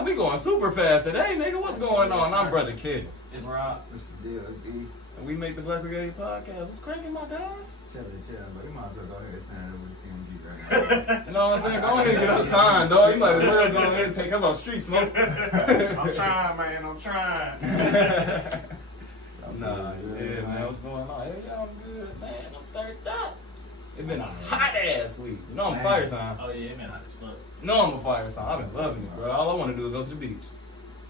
man, we going super fast today, nigga. What's going on? I'm Brother Kid. It's Rob. What's the deal? It's E. And we make the Black Regalia Podcast. What's cracking, my guys? Chillin', but you might as well go ahead and send it over to CMG right now. You know what I'm saying? Go ahead and get us signed, dog. You might as well go ahead and take us off street smoke. I'm trying, man. I'm trying. Nah, yeah, man. What's going on? Hey, y'all good, man. I'm turned up. It's been a hot ass week. You know I'm a fire sign. Oh, yeah, it been hot as fuck. No, I'm a fire sign. I've been loving it, bro. All I want to do is go to the beach.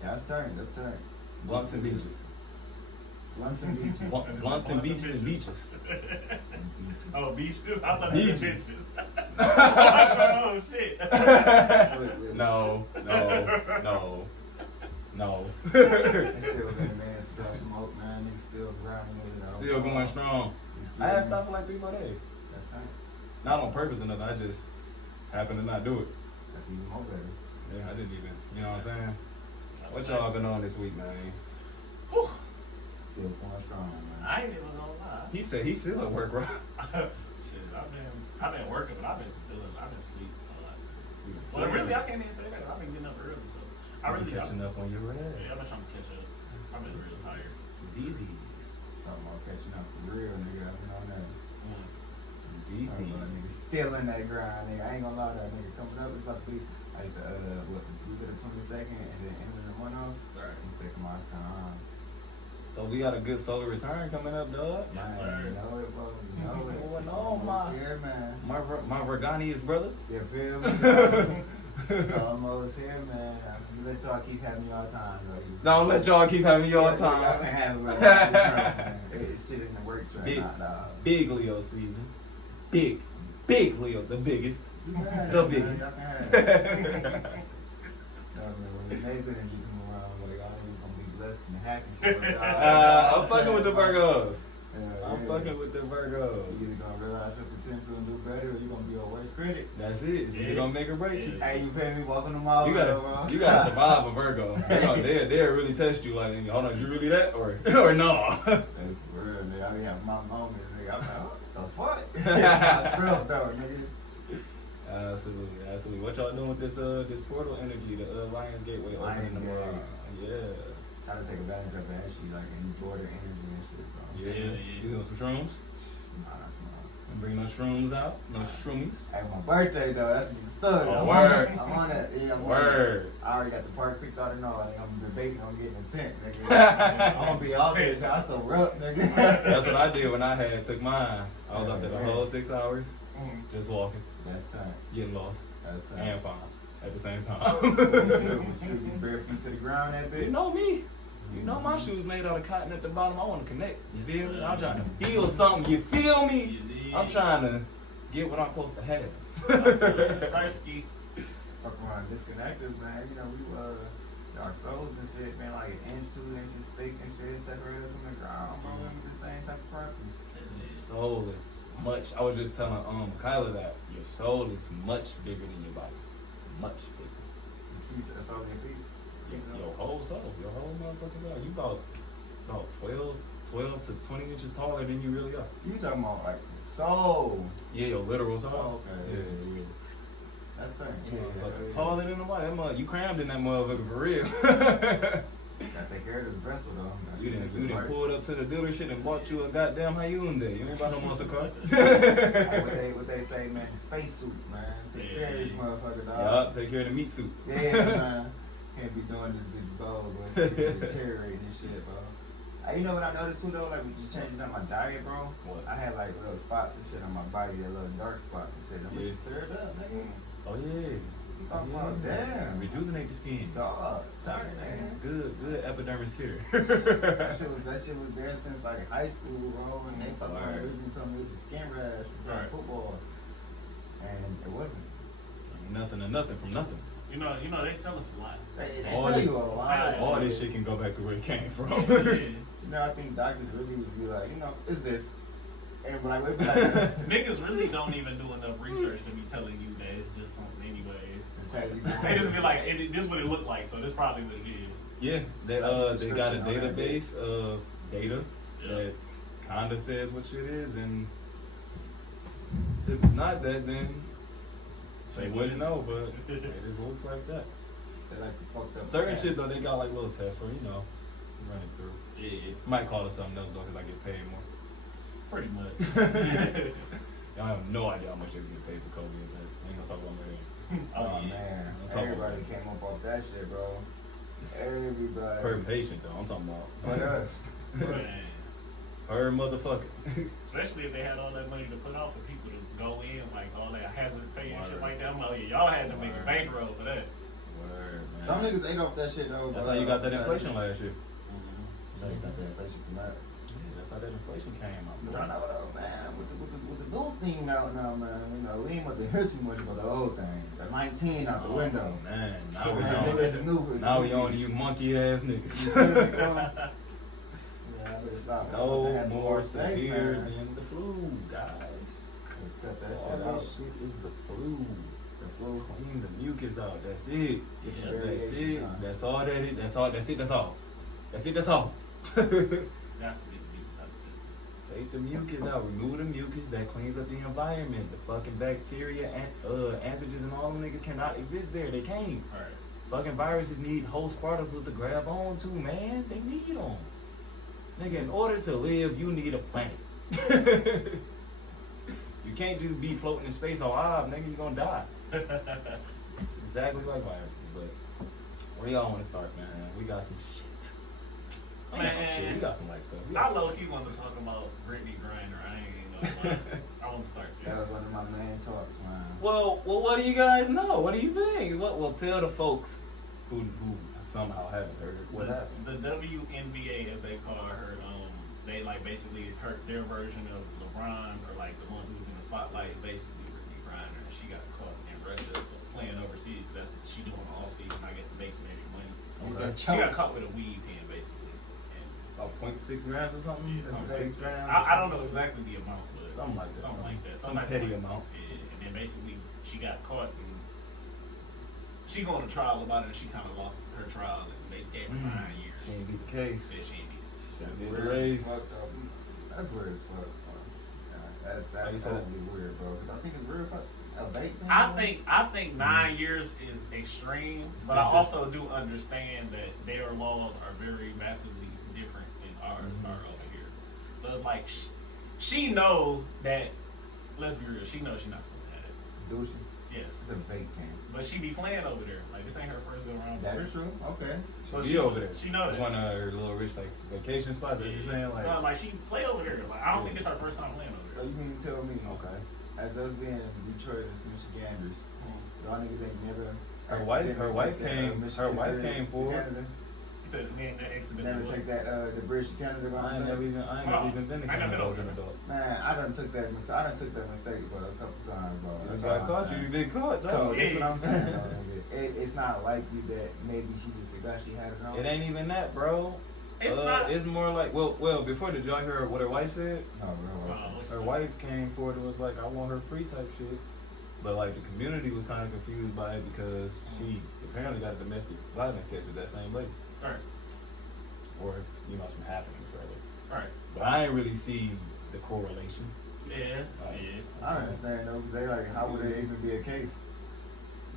Yeah, that's turn. Blunts and beaches. Blunts and beaches. Blunts and beaches and beaches. Oh, beaches? I thought it was Beaches. bitches. Oh, shit. No. It's still good, man. Still smoke, man. Niggas still grinding, you know. Still going strong. I had stopped for like 3-4 days. That's time. Not on purpose or nothing. I just happened to not do it. That's even more better. Yeah, I didn't even. You know what I'm saying? What y'all been on this week, man? Whew. Still going strong, man. I ain't even gonna lie. He said he's still at work, bro. Shit, I've been working, but I've been asleep a lot. Well, really, I can't even say that. I've been getting up early, so I really catching up on your rest. Yeah, I've been trying to catch up. I've been real tired. ZZ's. Talking about catching up for real, nigga. I've been on that. ZZ. Nigga still in that grind, nigga. I ain't gonna lie, that nigga coming up. It's about to be like the week of the 22nd and then end of the month off. Right. I'm taking my time. So we got a good solar return coming up, dog. Yes, Man, sir. you know it, bro. You know it. Going on, Almost here, man. My Verganius brother. You feel me? It's almost here, man. You let y'all keep having me all the time, bro. Don't let y'all keep having me all the Y'all time. can have it, bro. It's shit in the works right Big, now, dog. big Leo season. Big Leo, the biggest. The biggest. When the next energy come around, like, I ain't gonna be blessed and happy. I'm fucking with the Virgos. I'm fucking with the Virgos. You either gonna realize your potential and do better, or you gonna be a worst critic. That's it. It's either gonna make or break you. Hey, you feel me? Walking them all You gotta survive a Virgo. They'll really test you like, hold on, is you really that or no? Hey, for real, nigga. I be having my moments, nigga. I'm like, what the fuck? Myself, though, nigga. Absolutely. What y'all doing with this portal energy, the Lions Gateway opening tomorrow? Yeah. Try to take advantage of it, actually, like in border energy and shit, bro. Yeah. You doing some shrooms? Nah, that's not. And bring those shrooms out, those shroomies. Hey, my birthday though, that's the stud. Oh, I'm word. on that. Yeah, I'm on Word. that. I already got the park picked out and all. Like, I'm debating on getting a tent, nigga. I'm gonna be off there, so I'm so rough, nigga. That's what I did when I took mine. I was up there the whole 6 hours, just walking, That's time. getting lost, That's time. and fine at the same time. You bare feet to the ground, that bitch. You know me. You know my shoes made out of cotton at the bottom. I want to connect. You feel me? I'm trying to feel something. You feel me? I'm trying to get what I'm supposed to have. Sarsky. Fuck around disconnected, man. You know, we our souls and shit, man, like an inch, 2 inches thick and shit, separate us from the ground, bro. The same type of property. Soul is much. I was just telling Kyla that your soul is much bigger than your body. Much bigger. Your feet, that's all your feet. Yes, your whole soul, your whole motherfucking soul. You about 12 to 20 inches taller than you really are. You talking about like soul? Yeah, your literal soul. Oh, okay. Yeah. That's tight. Yeah. Taller than the body. That mother, you crammed in that motherfucker for real. Gotta take care of this vessel though. You didn't pull it up to the dealership and bought you a goddamn Hyundai. You ain't bought no monster car. What they say, man, space suit, man. Take care of this motherfucker, dog. Yup, take care of the meat suit. Yeah, man. Can't be doing this bitch bold, boy. Deteriorating and shit, bro. You know what I noticed too though? Like we just changing up my diet, bro. What? I had like little spots and shit on my body, that little dark spots and shit. I'm just cleared up, nigga. Oh yeah. Oh, damn. Rejuvenate the skin. Dog, tired, man. Good epidermis here. that shit was there since like high school, bro. And they fucking originally told me it was a skin rash from football, and it wasn't. Nothing from nothing. You know, they tell us a lot. They tell you a lot. All this shit can go back to where it came from. You know, I think doctors really would be like, you know, it's this. And when I would be like, niggas really don't even do enough research to be telling you that it's just something anyways. They just be like, this is what it looked like, so this probably what it is. Yeah, they got a database of data that kind of says what shit is, and if it's not that, then they wouldn't know, but it just looks like that. They like the fucked up. Certain shit though, they got like little tests for, you know, run it through. Yeah, Might call it something else though, cause I get paid more. pretty much. I have no idea how much they get paid for COVID, but I ain't gonna talk about my head. Oh man, everybody came up off that shit, bro. Everybody. Per patient though, I'm talking about. But us. Man. Per motherfucker. Especially if they had all that money to put out for people to go in, like all that hazard pay and shit like that. I'm like, y'all had to make a bankroll for that. Word, man. Some niggas ate off that shit though. That's how you got that inflation last year. That's how you got that inflation from that. Yeah, that's how that inflation came out. But I know though, man, with the new theme out now, man, you know, we ain't about to hear too much about the old thing. The 19 out the window. Man, Now we on you monkey ass niggas. No more severe than the flu, guys. Cut that shit All out. this shit is the flu. The flu, clean the mucus out. That's it. Yeah, That's it. time. That's all that is. That's all. That's it. That's all. That's it. That's all. That's the big mucus out the system. Take the mucus out. Remove the mucus. That cleans up the environment. The fucking bacteria, antigens, and all them niggas cannot exist there. They can't. Alright. Fucking viruses need host particles to grab on to, man. They need them. Nigga, in order to live, you need a planet. You can't just be floating in space all odd, nigga. You gonna die. It's exactly like viruses, but where y'all want to start, man? We got some shit. Man. We got some light stuff. I low-key want to talk about Brittany Griner. I ain't gonna lie. I want to start there. That was one of my main talks, man. Well, what do you guys know? What do you think? Well, tell the folks who somehow haven't heard what happened. The WNBA, as they call her, they like basically their version of LeBron, or like the one who's in the spotlight, basically Brittany Griner. She got caught in Russia playing overseas. That's what she doing all season. I guess to make some extra money. Okay. She got caught with a weed pen, basically. And About 0.6 grams or something? Yeah, something 6 grams? I don't know exactly the amount, but Something like that. Some type petty of amount. Yeah, and then basically she got caught and she going to trial about it, and she kind of lost her trial, and they gave her 9 years. She ain't beat the case. Yeah, she ain't beat it. Should've That's did the weird race. as fuck, though. That's weird as fuck. That's How you say that? totally weird, bro. 'Cause I think it's weird for a vape pen. I think 9 years is extreme, but I also do understand that their laws are very massively different than ours are over here. So it's like she know that. Let's be real. She knows she's not supposed to have it. Do she? Yes, It's a vape pen. but she be playing over there. Like this ain't her first go around. That is true. Okay. So She over there. She knows It's one of her little rich like vacation spots. What you saying? Like, no, like she play over there. Like I don't think it's her first time playing over So there. you mean to tell me, okay. as us being Detroiters, Michiganders, y'all niggas ain't never. Her wife came forward. Canada. He said, man, that accident. Never take that the bridge to Canada. I ain't never even been to I ain't never Canada been as an over adult. Man, I done took that mistake, but a couple times, bro. You That's got all I'm caught. saying. You been caught. So So that's what I'm saying. Though, nigga. It's not likely that maybe she just forgot she had it on. it ain't even that, bro. It's not. It's more like well. Before did y'all hear what her wife said? No, bro. Her wife came forward and was like, "I want her free" type shit. But like the community was kind of confused by it because she apparently got a domestic violence case with that same lady, Alright, or some happenings rather. alright. But I ain't really see the correlation. Yeah, Right. yeah. I understand though, 'cause they like, how would it even be a case?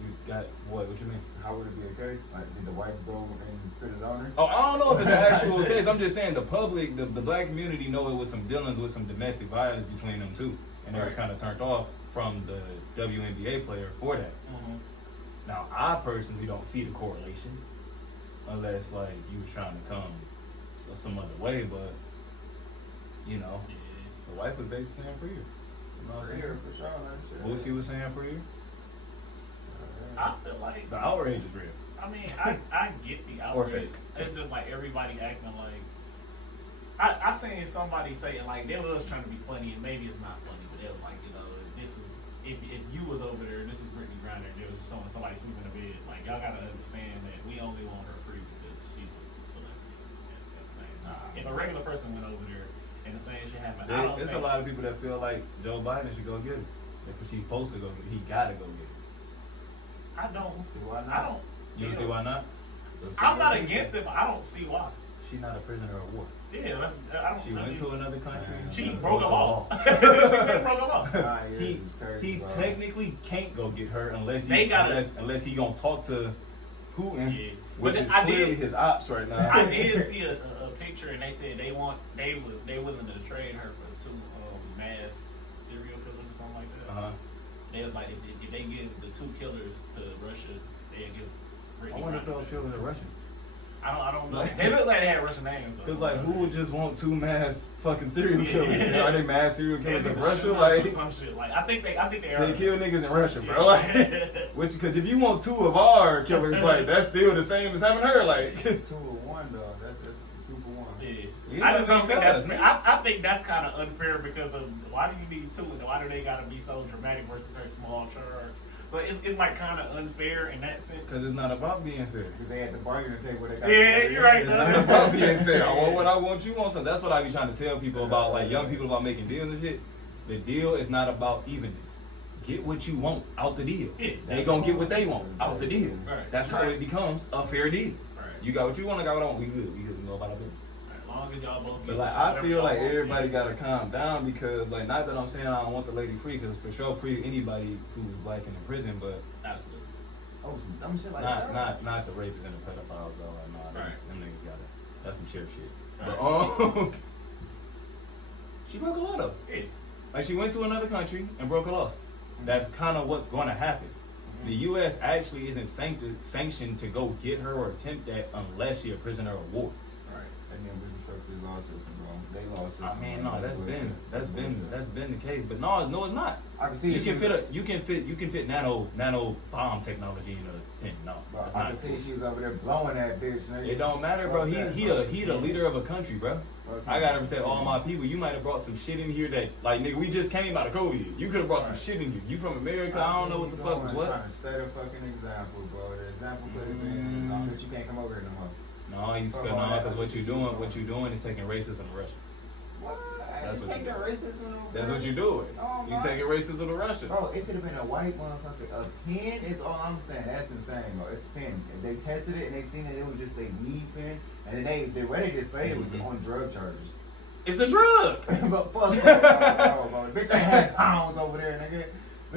You got what? What you mean? How would it be a case? Like, did the wife go and put it on her? Oh, I don't know if it's an That's how actual I said case. it. I'm just saying the public, the black community know it was some dealings with some domestic violence between them two. And they was Right. kind of turned off from the WNBA player for that. Mm-hmm. Now, I personally don't see the correlation unless, like, you was trying to come some other way, but, Yeah. the wife was basically saying for you. You know what I'm For saying? sure, for sure. Sure. Lucy was saying for you. I feel like The outrage is real. I mean, I get the Or outrage. fake. It's just like everybody acting like. I seen somebody saying like they was trying to be funny, and maybe it's not funny, but they was like, if you was over there, this is Brittany Griner, and there was somebody sleeping in the bed, like y'all gotta understand that we only want her free because she's a celebrity at the same time. If a regular person went over there and the same shit happened, I don't There's a think, lot of people that feel like Joe Biden should go get him. If she's supposed to go get him, he gotta go get him. I don't See why not? I don't You feel- see why not? I'm not against it, but I don't see why. She's not a prisoner of war. Yeah, I don't. She went to another country. She and broke a the law. She broke a law. 9 years He is crazy, he bro. technically can't go get her unless They he gotta- unless he gonna talk to Putin, Yeah. which But is I clearly did- his ops right now. I did see a picture, and they said they willing to trade her for 2 mass serial killers or something like that. They was like, if they give the 2 killers to Russia, they'll give. I wonder if those killers are Russian. I don't know. They look like they had Russian names. Cause like, who would just want 2 mass fucking serial killers? Yeah. Are they mass serial killers in It's Russia? shooters Like, or some shit. Like I think they are. they kill niggas in Russia, bro. Yeah. Like, cause if you want 2 of our killers, like that's still the same as having her. Like, 2 for 1 though. That's just 2 for 1. Yeah. Yeah, I just don't think because, that's fair. I think that's kind of unfair because of why do you need 2 and why do they gotta be so dramatic versus her small charge? So it's like kind of unfair in that sense. cause it's not about being fair. Because they had to bargain and say what they got. Yeah, you're right. It's not about being fair. I want what I want, you want something. That's what I be trying to tell people about, like young people about making deals and shit. The deal is not about evenness. Get what you want out the deal. Yeah, They gonna get what they want out the deal. Right. That's how it becomes a fair deal. Right. You got what you want, I got what I want. We good. We know about our business. As long as y'all both. But like, I feel like everybody gotta calm down because, like, not that I'm saying I don't want the lady free, because for sure free anybody who's black and in prison, but Absolutely. Oh, some dumb shit like that. not the rapists and the pedophiles though. Like, nah, Right. them niggas got it. That's some chair shit. Right. But she broke a law though. Yeah. Like, she went to another country and broke a law. That's kind of what's going to happen. The U.S. actually isn't sanctioned to go get her or attempt that unless she's a prisoner of war. Right. And then we construct this law system, bro. They law system. I mean, no, like that's bullshit. been the case. But no, it's not. I can see You can fit nano bomb technology in a pin. No, Bro, that's I not can see cool. she was over there blowing that bitch. Nigga. It don't matter, bro. He the leader of a country, bro. Fuck I you. gotta protect all my people. You might have brought some shit in here that, like, nigga, we just came out of COVID. You could have brought some shit in here. You from America? I don't know what the fuck is what. Trying to set a fucking example, bro. The example could have been, no, bitch, you can't come over here no more. No, you Fuck no, all that. because what you doing is taking racism to Russia. What? That's You what taking you do. racism over That's there? what you doing. Oh, You my. taking racism to Russia. Bro, it could have been a white motherfucker. A pen is all I'm saying. That's insane, bro. It's a pen. If they tested it and they seen it was just a weed pen, and then the way they displayed it was on drug charges. It's a drug. But fuck that, bro. Bitch ain't had pounds over there, nigga.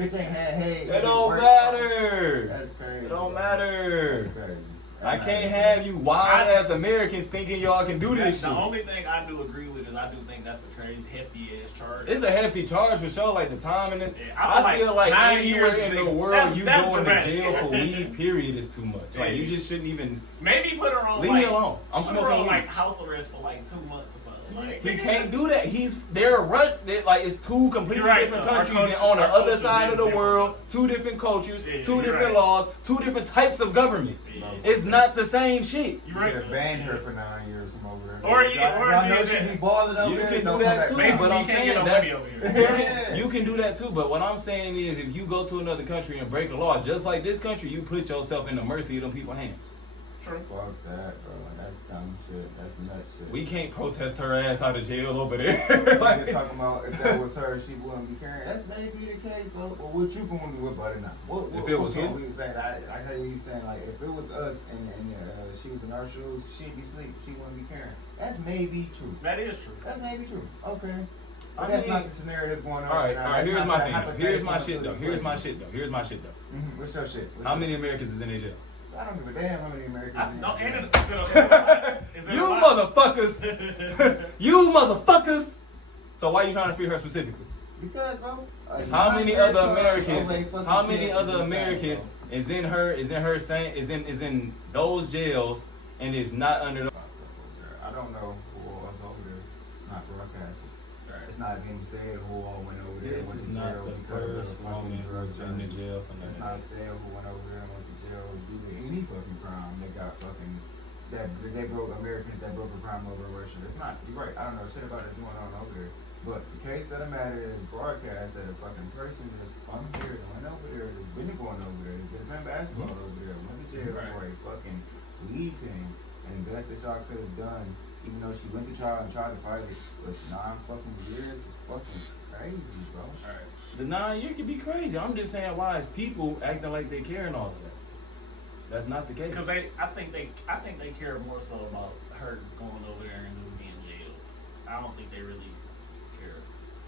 Bitch ain't had hay. It don't matter. That's crazy. It don't bro. matter. That's crazy. I can't have you wild ass Americans thinking y'all can do this The shit. only thing I do agree with is I do think that's a crazy hefty ass charge. It's a hefty charge for sure, like the time and it. Yeah, I feel like 9 anywhere years in is- the world that's you going to dramatic. jail for weed, period, is too much. Like, you just shouldn't even Maybe put her on leave like, me alone. I'm put her smoking on weed. like house arrest for like 2 months or something. Like, He can't do that. They're like it's 2 completely You're right, different though. Our countries and culture- on the our other culture side of the is world, different. 2 different cultures, Yeah, 2 you're different right. laws, 2 different types of governments. Yeah. It's not the same shit. You You right. could have banned her for 9 years from over there. Or y'all know did she that. be balling over You there. can don't do come that back. too, Basically, but I'm you can't saying get no that's money over here. Yeah. you can do that too. But what I'm saying is, if you go to another country and break a law, just like this country, you put yourself in the mercy of them people's hands. True. Fuck that, bro. That's dumb shit. That's nuts shit. We can't protest her ass out of jail over there. We Like- just talking about if that was her, she wouldn't be carrying. That's maybe the case, bro. But what you gonna do about it now? If it was what him? we saying? I heard you saying like if it was us and she was in our shoes, she'd be asleep. She wouldn't be carrying. That's maybe true. That is true. That's maybe true. Okay. But I that's mean- not the scenario that's going on. all right. now. All right. That's Here's not my the thing. Though. Here's my hypothetical shit though. into Here's my equation. shit though. Here's my shit though. What's your shit? How many Americans is in their jail? I don't give a damn how many Americans. I, in no, there. and it, You motherfuckers! You motherfuckers! So why you trying to free her specifically? Because, bro. How many other Americans? Fucking How many kid other is insane, Americans bro. is in those jails and is not under the? I don't know who all is over there. It's not broadcasted. Right. It's not being said who all went over there. This went is to not jail the because of first fucking woman drug who's in the charges. jail for It's nothing. not said who went over there and went to jail due to any fucking crime. They got fucking that they broke Americans that broke a crime over in Russia. It's not. You're right. I don't know shit about it going on over there. But the case of the matter is broadcast that a fucking person that's from here that went over there, that's been going over there, that's been basketball over there, went to jail Right. for a fucking weed thing. And the best that y'all could have done, even though she went to trial and tried to fight it, was 9 fucking years. It's fucking crazy, bro. Alright. The 9 year could be crazy. I'm just saying, why is people acting like they care and all of that? That's not the case. Because I think they care more so about her going over there and just being jailed. I don't think they really care.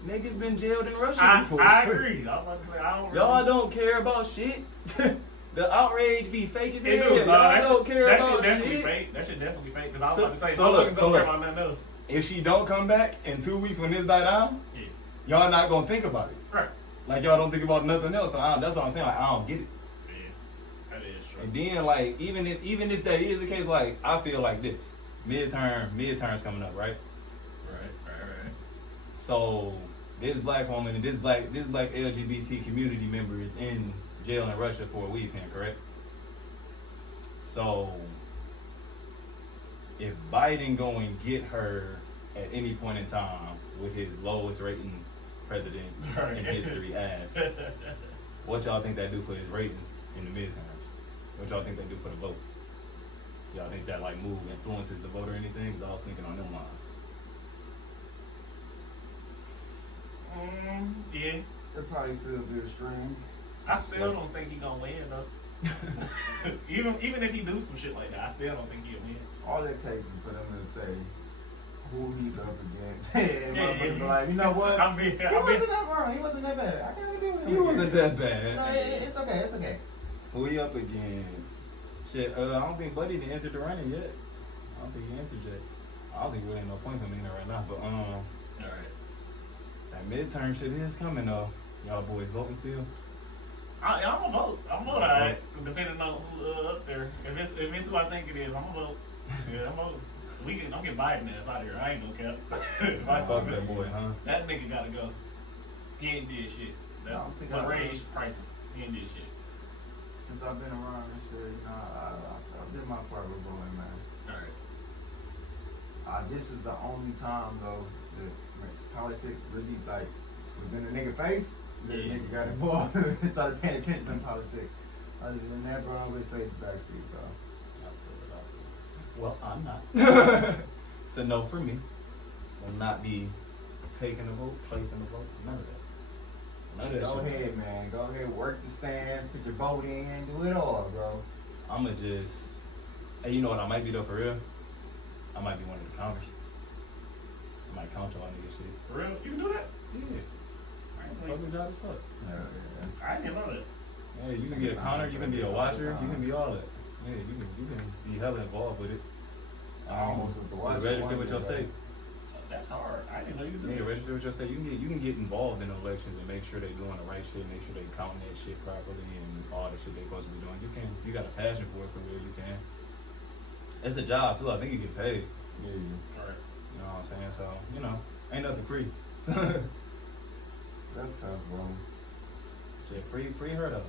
Niggas been jailed in Russia before. I agree. I was about to say I don't. Y'all really, don't care about shit. The outrage be fake as hell. It do. Y'all That don't care shit about definitely shit. fake. That shit definitely fake. Because I was So- about to say, so motherfuckers look, don't care look. about nothing else. If she don't come back in 2 weeks when this die down, Yeah. y'all not gonna think about it. Right. Like y'all don't think about nothing else. So that's what I'm saying. Like I don't get it. Yeah. That is true. And then like even if that is the case, like I feel like this midterms coming up, right? Right. So this black woman and this black LGBT community member is in jail in Russia for a weekend, correct? So if Biden go and get her at any point in time with his lowest rating president in history ass, what y'all think that do for his ratings in the midterms? What y'all think that do for the vote? Y'all think that like move influences the vote or anything? Because I was thinking on them lines. Yeah. It probably could be a string. I still don't think he gonna win though. even if he do some shit like that, I still don't think he'll win. All it takes is for them to say who he's up against. And Yeah. motherfuckers be like, you know what? He wasn't that wrong. He wasn't that bad. I can't do it. He wasn't that bad. No, it's okay. It's okay. Who he up against? Shit, I don't think Buddy didn't answer the running yet. I don't think he answered yet. I don't think really ain't no point for him in there right now. But All right. that midterm shit is coming though. Y'all boys voting still? I'm gonna vote. I'm gonna vote. Alright, depending on who up there. If it's who I think it is, I'm gonna vote. Yeah, I'm gonna vote. I'm getting Biden ass out of here. I ain't gonna cap. If I Fuck miss that boy, huh? That nigga gotta go. He ain't did shit. That's I don't think what I- raised prices. He ain't did shit. Since I've been around this shit, you know, I did my part with voting, man. Alright. This is the only time though that politics really like was in the nigga face. The Yeah. nigga got involved and started paying attention to politics. Other than that, bro, I always played the backseat, bro. Well, I'm not. So no for me. Will not be taking a vote, placing a vote, none of that. None of that Go shit. ahead, man. Go ahead, work the stands, put your vote in, do it all, bro. I'ma just, hey, you know what I might be though for real? I might be one of the counters. I might count y'all niggas shit. For real? You can do that? Yeah. Fucking job as fuck. Yeah. I didn't know that. Yeah, you can be a counter, you can be a watcher, you can be all that. Yeah, you can be hella involved with it. I almost was a watcher. Register with your state. That's hard. I didn't know you could do Yeah, that. register with your state. You can get involved in elections and make sure they're doing the right shit, make sure they counting that shit properly and all the shit they're supposed to be doing. You got a passion for it for real, you can. It's a job too, I think you get paid. Yeah. Alright. You know what I'm saying? So, you know, ain't nothing free. That's tough, bro. Shit, free her though.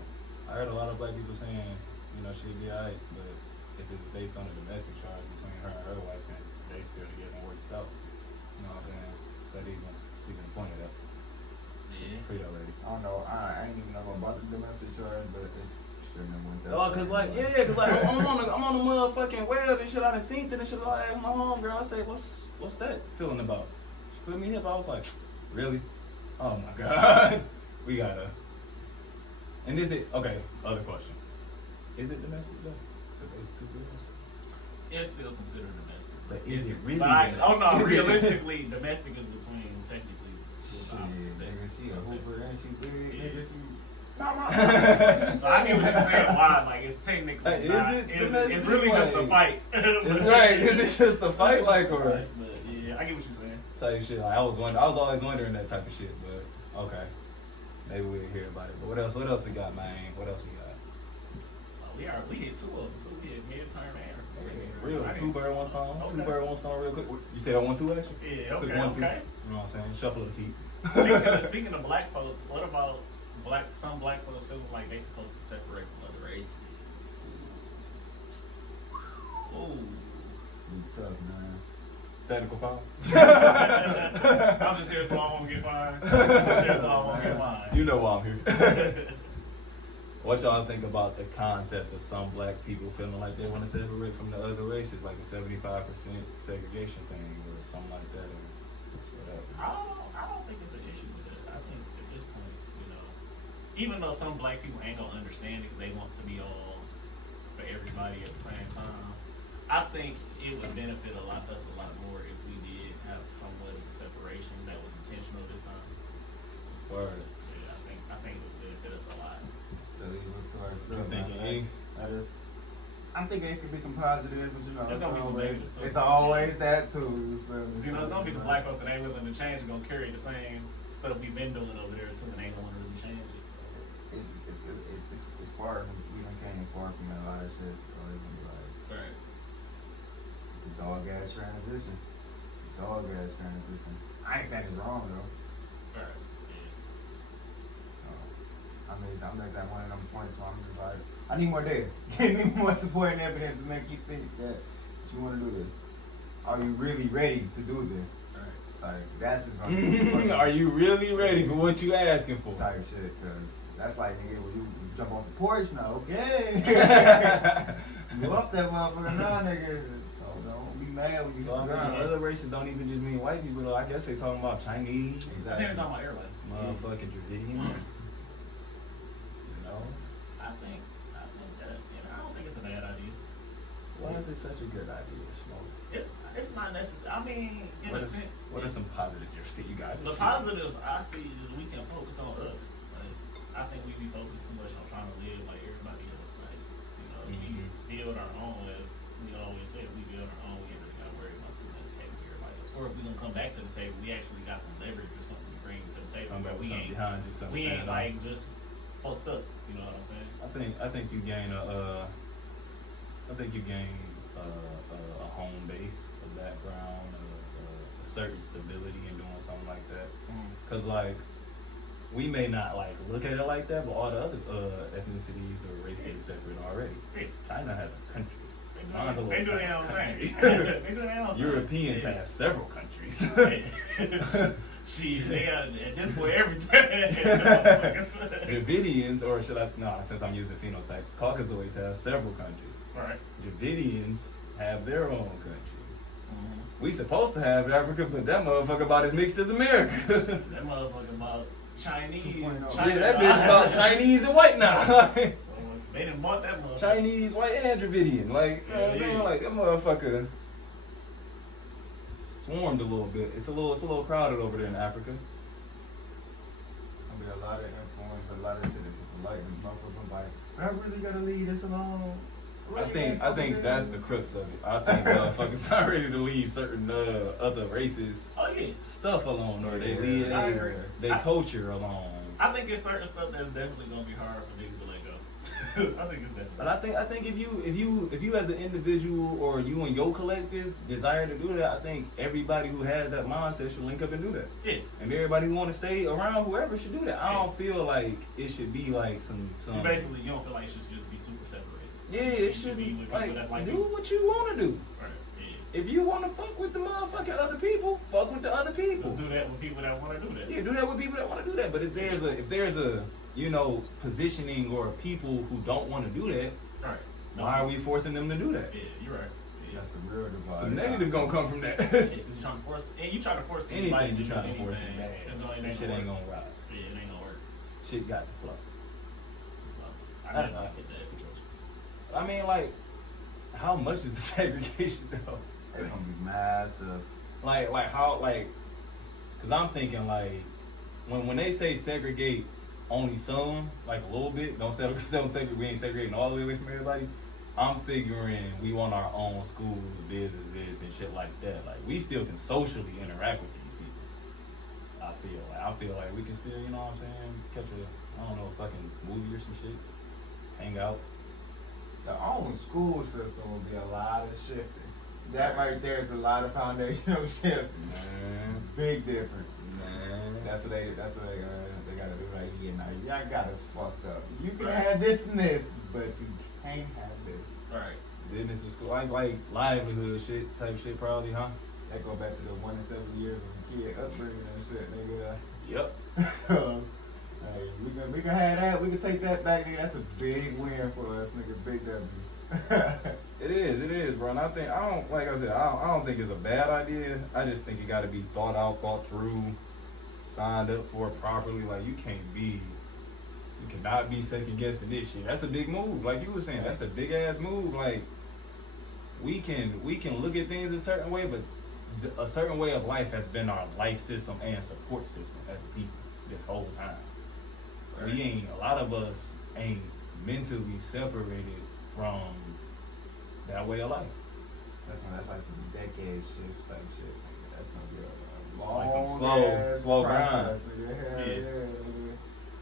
I heard a lot of black people saying, you know, she'd be alright, but if it's based on a domestic charge between her and her wife, then they still together and work it out. You know what I'm saying? So that even the point of that. Yeah. Free that lady. I don't know. I ain't even know about the domestic charge, but it shouldn't have went that Oh, cause like, yeah, cause like I'm on the motherfucking web and shit. I done seen it and shit. Like my homegirl, I say, what's that feeling about? She put me up. I was like, really? Oh my god, we gotta. And is it okay? Other question. Is it domestic though? 'Cause they two girls. It's still considered domestic. But is it really? Like, oh no, Is it- realistically, domestic is between technically two of the opposite Shit, nigga, sex. she a hooper and she big, Yeah. nigga, she... So I get what you're saying. Why? Like it's technically Is not. it It's domestic? really just a Like, fight. Is right? Is it just a fight, like, or But yeah, I get what you're saying. type shit? Like, I was always wondering that type of shit. But okay, maybe we'll hear about it. But what else? What else we got, man? What else we got? We hit two of them. So we hit midterm and Real, right. two bird, one stone. Okay. Two bird, one stone. Real quick. You said I want two action? Yeah. Quick Okay. 1, 2. Okay. You know what I'm saying? Shuffle the feet. Speaking of black folks, what about some black folks feeling like they supposed to separate from other races? Ooh. It's gonna be tough, man. Technical foul. I'm just here so I won't get fined. I'm just here so I won't get fined. You know why I'm here. What y'all think about the concept of some black people feeling like they want to separate from the other races, like a 75% segregation thing or something like that, or whatever? I don't think it's an issue with that. I think at this point, even though some black people ain't gonna understand it because they want to be all for everybody at the same time, I think it would benefit us a lot more if we did have somewhat of a separation that was intentional this time. Word. Yeah, I think it would benefit us a lot. So leave us to You ourselves. thinking man. any I'm thinking it could be some positive, but you know, There's gonna be some negative too. it's always that too. You feel me? You know, there's gonna be some black folks that ain't willing to change. Gonna carry the same stuff we've been doing over there too, and ain't gonna really change it. It's far. We done came far from a lot of shit. So it's gonna be like, Right. it's a dog ass transition. I ain't saying it's wrong though. Right. So, I'm at one of them points where I'm just like, I need more data. Give me more support and evidence to make you think that you want to do this. Are you really ready to do this? Right. Like, that's just gonna be Are you really ready for what you asking for? type shit, cause that's like, nigga, when you jump off the porch now, okay. You up that motherfucker now, nigga. Oh, don't be mad when you So I mean, other races don't even just mean white people though. I guess they talking about Chinese, I think Exactly. they're talking about everybody. motherfucking Dravidians. You know? I think that, I don't think it's a bad idea. Why is it such a good idea, Smoke? It's not necessary. I mean, in a sense. What are some positives you see, you guys? The positives I see is we can focus on us. Like, I think we be focused too much on trying to live like everybody else. Like, we build our own, as we always say, we build our own. We ain't really gotta worry about sitting at the table here like us. Or if we gonna come back to the table, we actually got some leverage or something to bring to the table. Come back But with something behind you, something we ain't standing like just fucked up. You know what I'm saying? I think you gain a home base, a background, a certain stability in doing something like that. Cause like we may not like look at it like that, but all the other ethnicities or races are separate already. Yeah. China has a country. They do their own thing. They do their own thing. Europeans have several countries. They are at this point everything. Dravidians, or should I? No, since I'm using phenotypes, Caucasoids have several countries. Right. Dravidians have their own country. We supposed to have Africa, but that motherfucker about as mixed as America. That motherfucker about Chinese. 2.0. Yeah, that bitch about Chinese and white now. They done bought that motherfucker. Chinese, white, and Dravidian. Like, you know what I'm saying? Like, that motherfucker swarmed a little bit. It's a little crowded over there in Africa. There's gonna be a lot of influence, a lot of shit that people like. These motherfuckers like, but I really gotta leave this alone. I think that's the crux of it. I think motherfuckers not ready to leave certain other races Oh yeah. stuff alone, or they Yeah. leave I agree. their culture alone. I think it's certain stuff that's definitely gonna be hard for niggas to let go. I think it's definitely. But I think if you as an individual or you and your collective desire to do that, I think everybody who has that mindset should link up and do that. Yeah. And everybody who want to stay around, whoever should do that. I don't feel like it should be like some. You basically, you don't feel like it should just be super separated. Yeah, it should be with like, people that's like do you. what you want to do. Right. Yeah. If you want to fuck with the motherfucking other people, fuck with the other people. Let's do that with people that want to do that. Yeah, do that with people that want to do that. But if there's a positioning or people who don't want to do that, Right. why are we forcing them to do that? Yeah, you're right. Yeah. That's the real divide. Some negative gonna come from that. Yeah, 'cause you're trying to force, and you try to force anybody Anything you to trying do to force anything, it, it's gonna, it that ain't shit gonna ain't work. gonna ride. Yeah, it ain't gonna work. Shit got to flow. So, I That's just not- don't fit that situation. I mean, like, how much is the segregation though? It's gonna be massive. Like how, like, cause I'm thinking like, when they say segregate only some, like a little bit, don't segregate, we ain't segregating all the way away from everybody. I'm figuring we want our own schools, businesses, and shit like that. Like, we still can socially interact with these people. I feel like we can still, you know what I'm saying, catch a fucking movie or some shit, hang out. The own school system will be a lot of shifting. That right there is a lot of foundational shifting. Man. Big difference. Man. That's what they gotta do. Like, yeah, now y'all got us fucked up. You can have this and this, but you can't have this. Right. Business and school, like livelihood shit, type shit probably, huh? That go back to the 1 to 7 years of a kid upbringing and shit, nigga. Yep. Hey, we can have that. We can take that back, nigga. That's a big win for us, nigga. Big W. It is, bro. And I don't think it's a bad idea. I just think it got to be thought out, thought through, signed up for it properly. Like, you cannot be second guessing this shit. That's a big move. Like you were saying, that's a big ass move. Like, we can look at things a certain way, but a certain way of life has been our life system and support system as a people this whole time. Right. A lot of us ain't mentally separated from that way of life. That's like some decade shift type shit. That's gonna be a long like some slow process, grind. Nigga. Hell Yeah. nigga.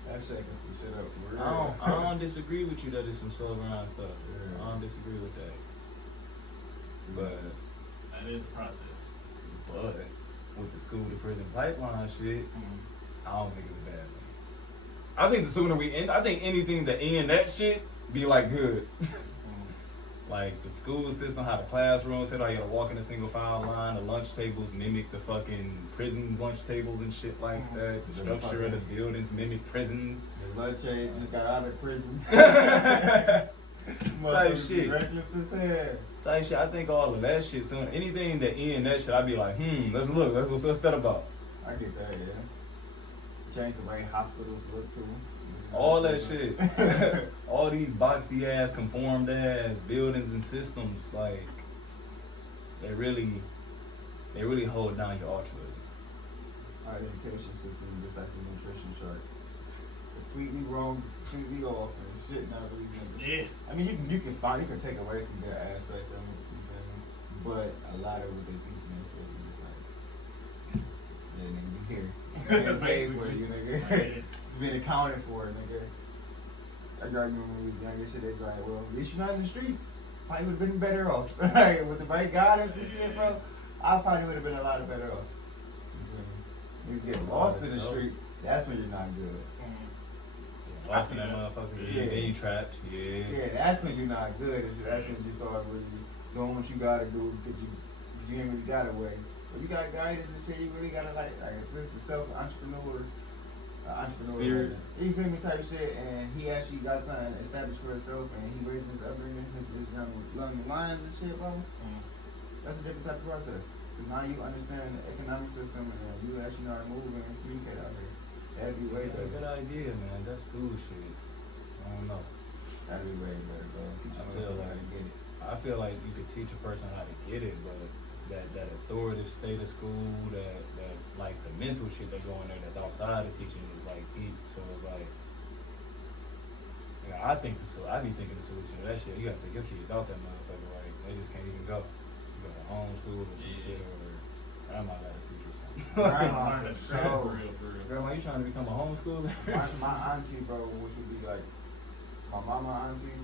That's shaking some shit up for real. I don't disagree with you that it's some slow grind stuff. Yeah. I don't disagree with that. But That is a process. with the school to prison pipeline shit, Mm-hmm. I don't think it's a bad thing. I think the sooner we end, I think anything to end that shit be like good. Like the school system, how the classrooms set, how you gotta walk in a single file line, the lunch tables mimic the fucking prison lunch tables and shit like that. The structure of the buildings mimic prisons. The lunch aide just got out of prison. Type shit. Reckless as hell. Type shit. I think all of that shit soon. Anything that end that shit, I'd be like, let's look. What's that about? I get that, yeah. Change the way hospitals look too. All that shit. All these boxy ass, conformed ass buildings and systems, like they really hold down your altruism. Our education system is just like the nutrition chart. Completely wrong, completely off, and shit not really good. Yeah. I mean, you can take away some good aspects of it, you feel me? But a lot of what they teaching and shit is just like, yeah, nigga, you here. Getting paid for you, nigga. It's been accounted for, nigga. I remember when we was young and shit, they was like, well, at least you're not in the streets. Probably would have been better off. Like, with the right guidance and shit, bro, I probably would have been a lot better off. You feel me? Niggas get lost in the streets, that's when you're not good. Lost in that motherfucker. Yeah. Then you trapped. Yeah. Yeah, that's when you're not good. That's when you start really doing what you gotta do because you ain't really got a way. But you got guidance and shit, you really gotta like if it's a self-entrepreneur, Spirit. you feel me, type shit, and he actually got something established for himself and he raising his upbringing, his young lions and shit, bro. That's a different type of process. Because now you understand the economic system and you actually know how to move and communicate out here. That'd be way better. Good idea, man. That's cool shit. I don't know. That'd be way better, bro. Teach a person how to get it. I feel like you could teach a person how to get it, but that authoritative state of school, that like the mental shit that go in there that's outside of teaching is like deep. So it's like, I be thinking the solution to that shit. You gotta take your kids out that motherfucker. Like they just can't even go. You gotta homeschool or some shit, or grandma gotta teach or something. Grandma, you trying to become a homeschooler? my auntie, bro, which would be like my mama auntie.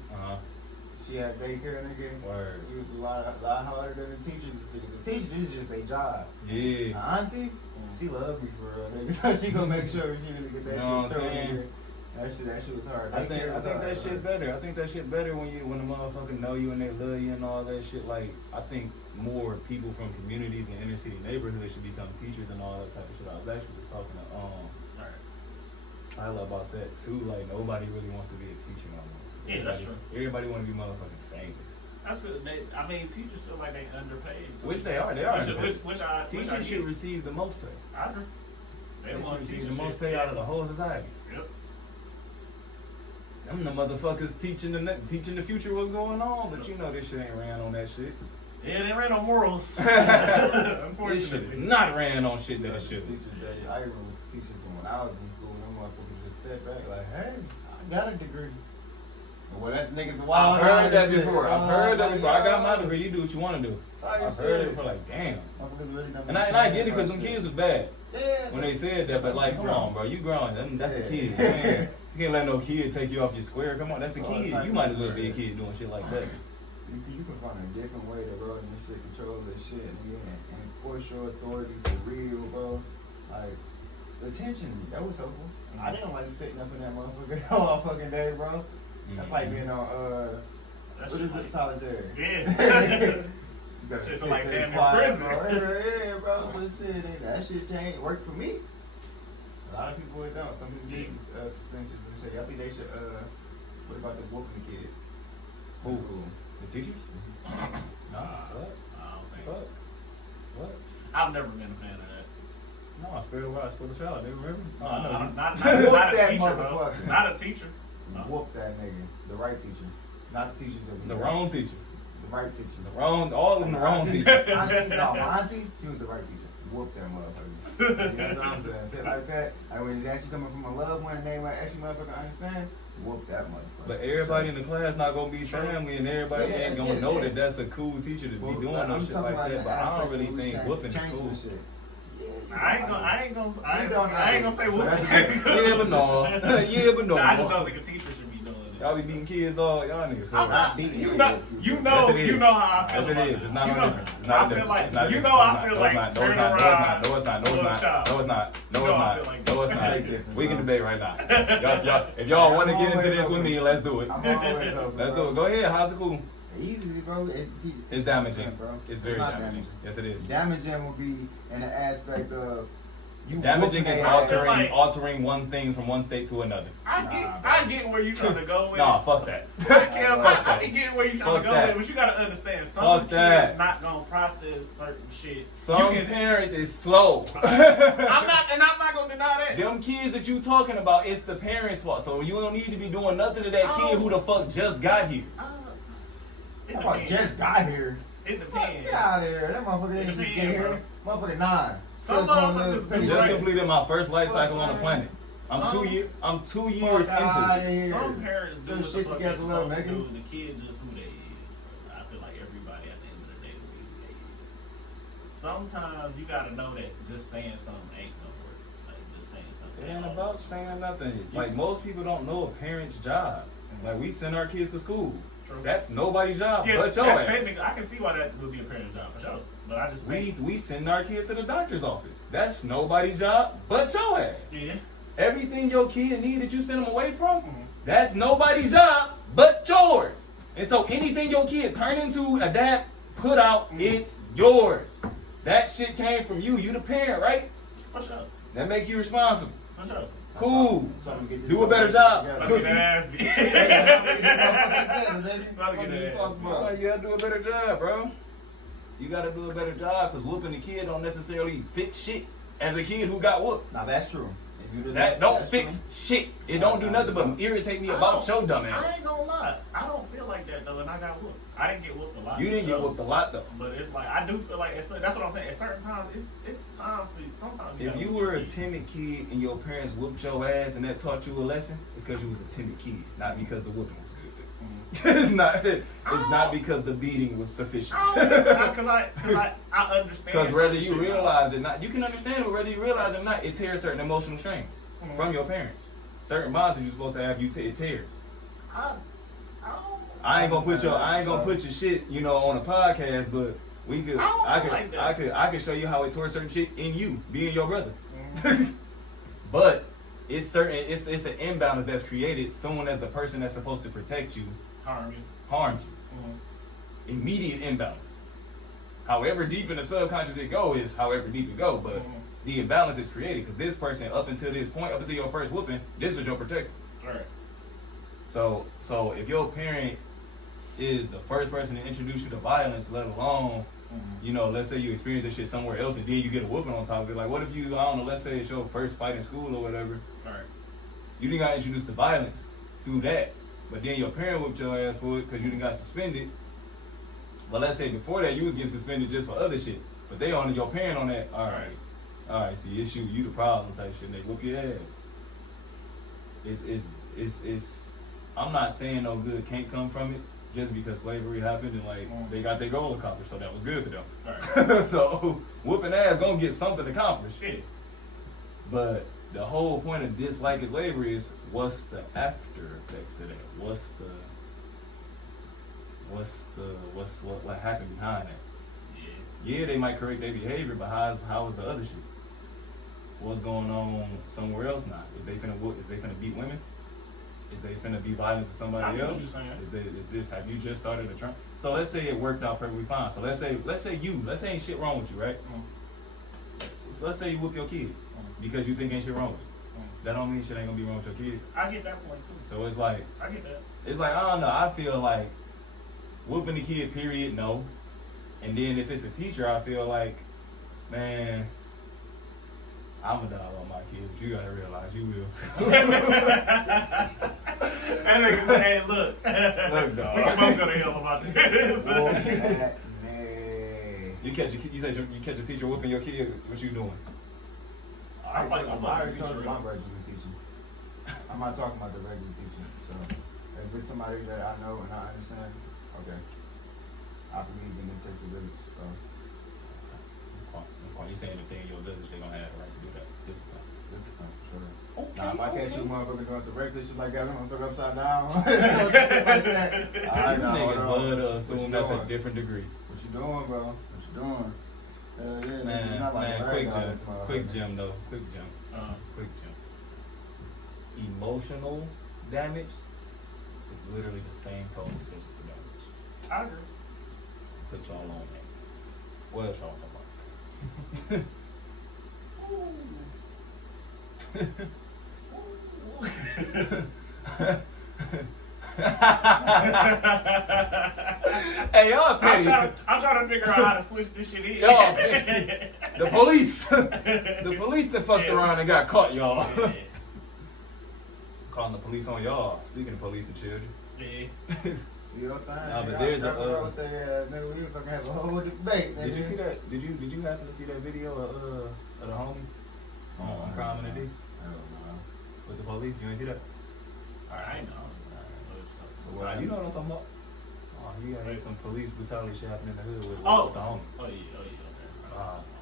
She had daycare, nigga. Word. She was a lot harder than the teachers. The teachers, this is just their job. Yeah. My auntie, she loved me for real, nigga. So she gonna make sure she really get that shit through, nigga. That shit was hard. I think that shit better. I think that shit better when the motherfucker know you and they love you and all that shit. Like, I think more people from communities and inner city neighborhoods should become teachers and all that type of shit. I was actually just talking to Tyler about that too. Like, nobody really wants to be a teacher no more. Yeah, that's true. Everybody want to be motherfucking famous. That's good. Teachers feel like they underpaid. Which they are. They are. Teachers should receive the most pay. I agree. They should receive the most pay out of the whole society. Yep. Them the motherfuckers teaching the future what's going on, but you know this shit ain't ran on that shit. Yeah, they ran on morals. Unfortunately, this shit is not ran on shit that it should. I remember teachers when I was in school, them motherfuckers just sat back like, hey, I got a degree. Well, that nigga's wild. I've heard that before. I got my degree. You do what you want to do. I've heard it before, like, damn. Really and I get it because them kids was bad. Yeah. When they said that, but like, come on, bro, you growing. That's a kid. Man. You can't let no kid take you off your square. Come on, that's a kid. You might as well be a kid doing shit like that. You can find a different way to run this shit, control this shit, and enforce your authority for real, bro. Like, attention, that was helpful. I didn't like sitting up in that motherfucker all fucking day, bro. That's like being on, what is it, solitary? Yeah. You gotta shit sit like there damn quiet, near bro. prison. Yeah, bro, so shit, that shit changed, worked for me. A lot of people it don't. Some people need suspensions and shit. I think they should, what about the whooping the kids? Who? School. The teachers? Nah. What? I don't think. What? I've never been a fan of that. No, I spilled the child. They remember? No, I know. not Whoop a that teacher, bro. motherfucker. Not a teacher. Whoop that nigga. The right teacher. Not the teachers that we The got. wrong teacher. The right teacher. All of them the wrong teacher. Auntie, no, my auntie, she was the right teacher. whoop that motherfucker. You know what I'm saying? Shit like that. Like when it's actually coming from a loved one and they might actually motherfucker understand, whoop that motherfucker. But everybody in the class not gonna be family, and everybody ain't gonna know that that's a cool teacher to be doing no shit like that. But I don't really think whooping is cool. I ain't gonna say whooping. Yeah, but no. Yeah, but no. I just don't think a teacher should be doing it. Y'all be beating kids, dog. Y'all niggas. I'm not beating you. You know how I feel about it. Yes, it is. It's not no difference. It's not a difference. I feel like No, it's not. We can debate right now. If y'all want to get into this with me, let's do it. Let's do it. Go ahead. How's it cool? Easy, bro. It's damaging, bro. It's very damaging. Yes, it is. Damaging will be in the aspect of you. Damaging is altering one thing from one state to another. I get where you're trying to go with. Nah, fuck that. I can get where you're trying to go with, but you gotta understand some kids not gonna process certain shit. Some parents is slow. I'm not gonna deny that. Them kids that you talking about, it's the parents' fault. So you don't need to be doing nothing to that kid who the fuck just got here. Just got here. It depends. Get out of here. That motherfucker didn't just get here. Motherfucker 9. Some motherfuckers just completed my first life cycle on the planet. I'm 2 years into it. Some parents do shit together, little nigga. The kid just who they is. Bro. I feel like everybody at the end of the day will be who they is. Sometimes you gotta know that just saying something ain't gonna work. Like just saying something. It ain't about saying nothing. Like most people don't know a parent's job. Like we send our kids to school. True. That's nobody's job but your ass. Technically, I can see why that would be a parent's job for sure. But I just we send our kids to the doctor's office. That's nobody's job but your ass. Yeah. Everything your kid need that you send them away from, that's nobody's job but yours. And so anything your kid turn into, adapt, put out, it's yours. That shit came from you. You the parent, right? For sure. That make you responsible. For sure. Cool. Do a better job. You gotta do a better job, bro. You gotta do a better job because whooping the kid don't necessarily fix shit. As a kid who got whooped. Now that's true. That don't fix shit. It don't do nothing but irritate me about your dumb ass. I ain't gonna lie. I don't feel like that though, and I got whooped. I didn't get whooped a lot. You didn't get whooped a lot though. But it's like I do feel like that's what I'm saying. At certain times, it's time for sometimes. If you were a timid kid and your parents whooped your ass and that taught you a lesson, it's because you was a timid kid, not because the whooping was good. It's not because the beating was sufficient. Because I understand. Because whether you realize it or not, you can understand it. Whether you realize it or not, it tears certain emotional strains from your parents. Certain bonds that you're supposed to have, it tears. I ain't gonna put your shit, on a podcast, but we could. I could show you how it tore certain shit in you, being your brother. But it's certain. It's an imbalance that's created. Someone as the person that's supposed to protect you harms you. Immediate imbalance. However deep in the subconscious it go is however deep it go, but the imbalance is created because this person up until this point, up until your first whooping, this was your protector. Right. So if your parent is the first person to introduce you to violence, let alone, let's say you experience this shit somewhere else and then you get a whooping on top of it. Like what if you, let's say it's your first fight in school or whatever. Right. You didn't got introduced to violence through that, but then your parent whooped your ass for it because you didn't got suspended. But let's say before that you was getting suspended just for other shit, but they on your parent on that. All right, see, issue you the problem type shit. And they whoop your ass. It's. I'm not saying no good can't come from it just because slavery happened and they got their goal accomplished, so that was good for them. Right. So whooping ass gonna get something accomplished. Shit. But the whole point of disliking slavery is what's the after effects of that? What happened behind that? Yeah, they might correct their behavior, but how is the other shit? What's going on somewhere else now? Is they finna beat women? Is they finna be violent to somebody else? Is this have you just started a trend? So let's say it worked out perfectly fine. So let's say ain't shit wrong with you, right? So let's say you whoop your kid because you think ain't shit wrong with you. That don't mean shit ain't gonna be wrong with your kid. I get that point too. So it's like I get that. It's like I don't know. I feel like whooping the kid, period, no. And then if it's a teacher, I feel like, man, I'm a dog on my kid, but you gotta realize you will too. That nigga say, hey, look, dog. we can both go to hell about this. You said you catch a teacher whooping your kid. What you doing? I already told you my regular teaching. I'm not talking about the regular teaching. So if it's somebody that I know and I understand, okay. I believe in it takes a village. So. You saying if they in your village, they gonna have the right to do that? Discipline. Sure. Okay. Now, if I catch you motherfucker doing some regular shit like that, I'm gonna throw it upside down. like that. Alright, now, niggas love to assume that's a different degree. What you doing, bro? What you doing? Yeah, man, not like quick gym though. Quick gym. Emotional damage is literally the same total as physical damage. I agree. Put y'all on that. What else y'all talking about? Hey, y'all petty. I'm trying to figure out how to switch this shit in. Y'all petty. The police that fucked around and got caught, y'all. Yeah. Calling the police on y'all. Speaking of police and children. Yeah. But there's a we fucking have a whole debate. Did you see that? Did you happen to see that video of the homie on Crime in the D? I don't know. With the police? You ain't see that? I know. Well, you know what I'm talking about? Oh, he got some police brutality shit happening in the hood with the homie. Oh yeah, okay.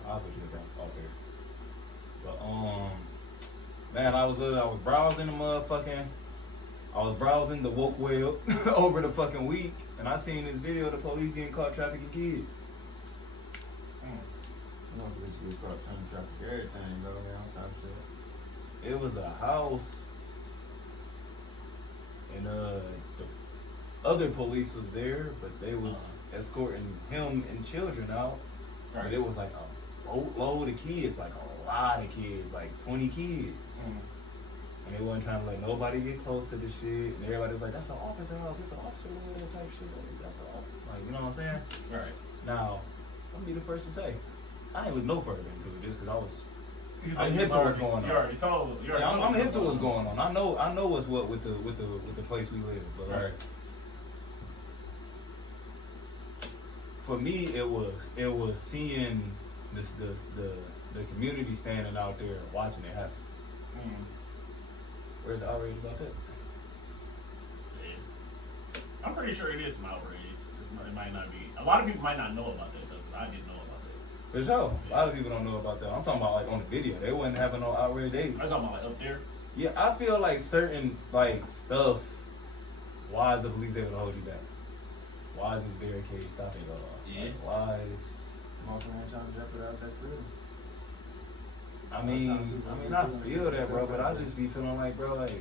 I'll put you down. Okay. But man, I was browsing the woke web over the fucking week, and I seen this video of the police getting caught trafficking kids. It was a house, and the other police was there, but they was escorting him and children out. Right. But it was like a boatload of kids, like a lot of kids, like 20 kids. And they wasn't trying to let nobody get close to the shit. And everybody was like, that's an officer house, it's an officer type shit. That's like, you know what I'm saying? Right. Now, I'm be the first to say, I ain't look no further into it just because I'm hip to what's going on. I'm hip to what's going on. I know what's what with the place we live. But right. For me, it was seeing the community standing out there watching it happen. Where's the outrage about that? Yeah. I'm pretty sure it is some outrage. It might not be. A lot of people might not know about that though. I didn't know about that. For sure. A lot of people don't know about that. I'm talking about like on the video. They wasn't having no outrage. I was talking about like up there. Yeah, I feel like certain like stuff. Why is the police able to hold you back? Why is this barricade stopping y'all? Yeah. Like, why is most of them trying to jeopardize that freedom? I feel that, bro, but I just be feeling like, bro, like,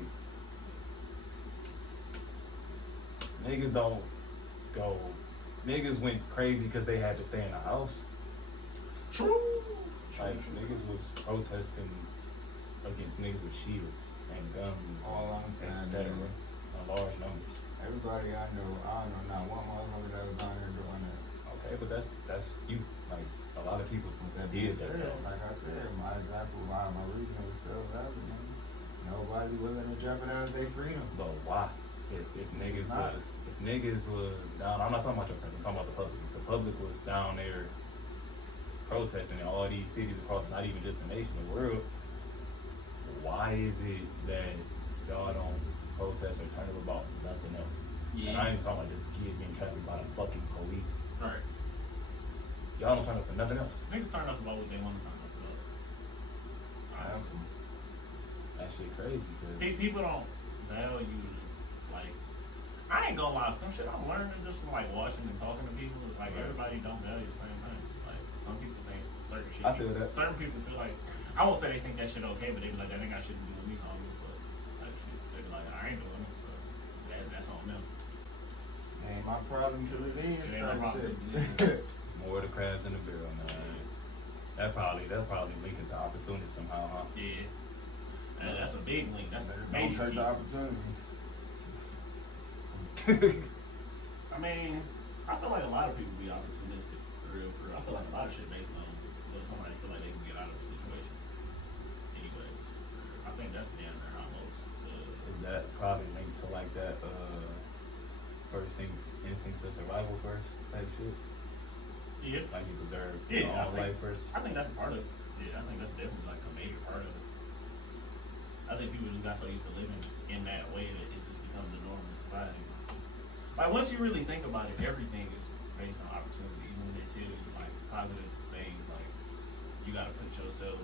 niggas don't go. Niggas went crazy because they had to stay in the house. True. Like, niggas was protesting against niggas with shields and guns, all on the etc. in large numbers. Everybody I know not one motherfucker that was down there doing that. Okay, but that's you. Like, a lot of people did that. Like I said, my example, my reason was self-evident. Nobody willing to jeopardize their freedom. But why? If niggas was down, I'm not talking about your friends, I'm talking about the public. If the public was down there protesting in all these cities across, not even just the nation, the world, why is it that y'all don't protest or turn up about nothing else? Yeah. And I ain't even talking about just kids getting trafficked by the fucking police. Right. Y'all don't turn up for nothing else. Niggas turn up about what they want to turn up about. Honestly. That shit crazy. Cause people don't value, like, I ain't gonna lie, some shit I'm learning just from like watching and talking to people, like everybody don't value the same thing. Like, some people think certain shit. I feel that. Certain people feel like, I won't say they think that shit okay, but they be like, that ain't got shit to do with me, so I don't give a fuck type shit. They be like, I ain't doing it, so that's on them. Ain't my problem till it is. It ain't my problem till it is. More of the crabs in the barrel, man. That probably link into opportunity somehow, huh? Yeah. And that's a big link. That's a major major take the opportunity. I mean, I feel like a lot of people be opportunistic, for real. I feel like a lot of shit based on what somebody feel like they can get out of a situation. Anyway, I think that's the answer almost. Is that probably linked to like that first instincts of survival first type shit? Yeah. Like you deserve Yeah, all life first. I think that's a part of it. Yeah, I think that's definitely like a major part of it. I think people just got so used to living in that way that it just becomes the norm in society. Like once you really think about it, everything is based on opportunity. Even when they tell you like positive things, like you got to put yourself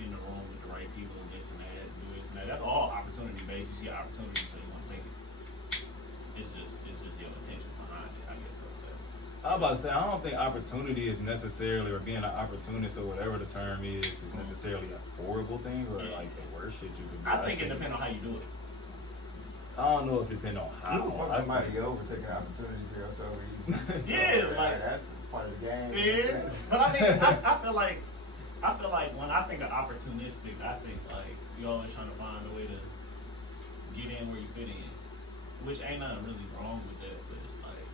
in the room with the right people and this and that, do this and that. That's all opportunity based. You see an opportunity, so you want to take it. It's just your attention behind it, I guess so. I was about to say, I don't think opportunity is necessarily, or being an opportunist or whatever the term is necessarily a horrible thing or like the worst shit you could do. I think it depends on how you do it. I don't know if it depends on how. You can fuck somebody over taking an opportunity for yourself. Yeah, like that's part of the game. Yeah, but I mean, I feel like when I think of opportunistic, I think like you always trying to find a way to get in where you fit in, which ain't nothing really wrong with that. But it's like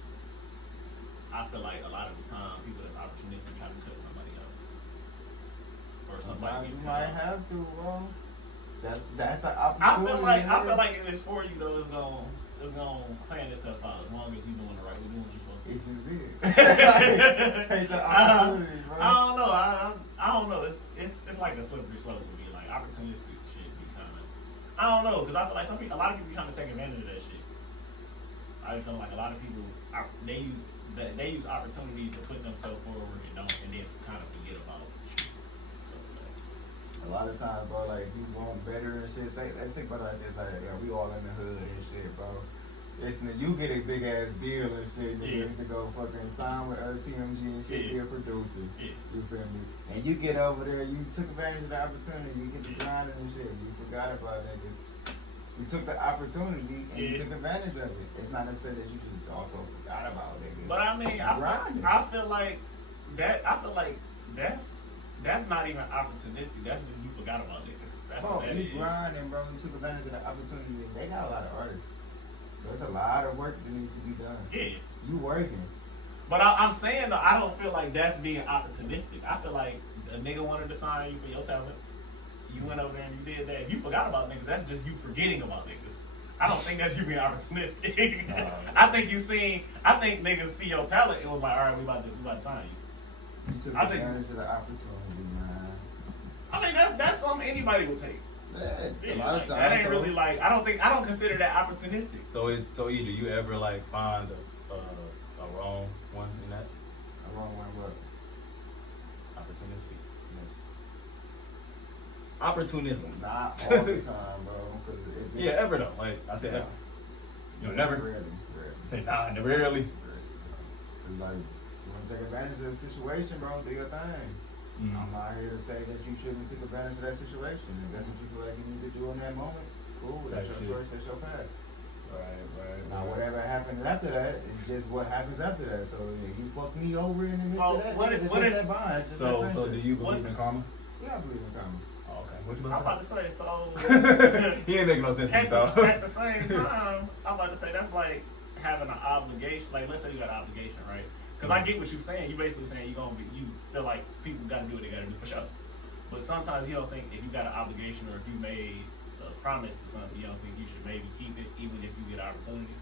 I feel like a lot of the time people that's opportunistic try to cut somebody out, or somebody. You might have to, bro. That's the opportunity. I feel like if it's for you though, it's gonna plan itself out as long as you doing the right, you're doing what you're supposed to do. It just did. Take the opportunities, bro. I don't know. I don't know. It's like a slippery slope with me. Like opportunistic shit be kind of. I don't know because I feel like a lot of people be trying to take advantage of that shit. I feel like a lot of people they use opportunities to put themselves forward and then kind of forget about shit. A lot of times, bro, like you want better and shit. Let's think about it like this, like we all in the hood and shit, bro. You get a big ass deal and shit, nigga, to go fucking sign with CMG and shit, be a producer. Yeah. You feel me? And you get over there, you took advantage of the opportunity, you get the grinding and shit, you forgot about niggas. You took the opportunity and you took advantage of it. It's not necessarily that you just also forgot about niggas. But I mean, I feel like that's not even opportunistic. That's just you forgot about niggas. That's what that is. You grinding, bro. You took advantage of the opportunity. They got a lot of artists. So it's a lot of work that needs to be done. Yeah. You working. But I'm saying, though, I don't feel like that's being opportunistic. I feel like a nigga wanted to sign you for your talent. You went over there and you did that. If you forgot about niggas, that's just you forgetting about niggas. I don't think that's you being opportunistic. No. I think niggas see your talent and was like, all right, we about to sign you. You took advantage of the opportunity, man. I think that's something anybody will take. Yeah, a lot of times. That ain't really like I don't consider that opportunistic. So either you ever like find a wrong one in that? A wrong one what? Opportunistic. Yes. Opportunism. Not all the time, bro. Yeah, ever though. Like I said, ever. You know, never. Rarely. Say nah, never really. It's like you want to take advantage of the situation, bro. Do your thing. Mm-hmm. I'm not here to say that you shouldn't take advantage of that situation. If that's what you feel like you need to do in that moment, cool. That's your choice. That's your path. Right. Now, whatever happens after that is just what happens after that. So you fuck me over in the midst of that. That bond. So do you believe in karma? Yeah, I believe in karma. Oh, okay. What you I'm about to say? He ain't making no sense to me. At the same time, I'm about to say that's like having an obligation. Like, let's say you got an obligation, right? Because I get what you're saying. You basically saying you feel like people got to do what they got to do for sure. But sometimes you don't think if you got an obligation or if you made a promise to something, you don't think you should maybe keep it even if you get an opportunity.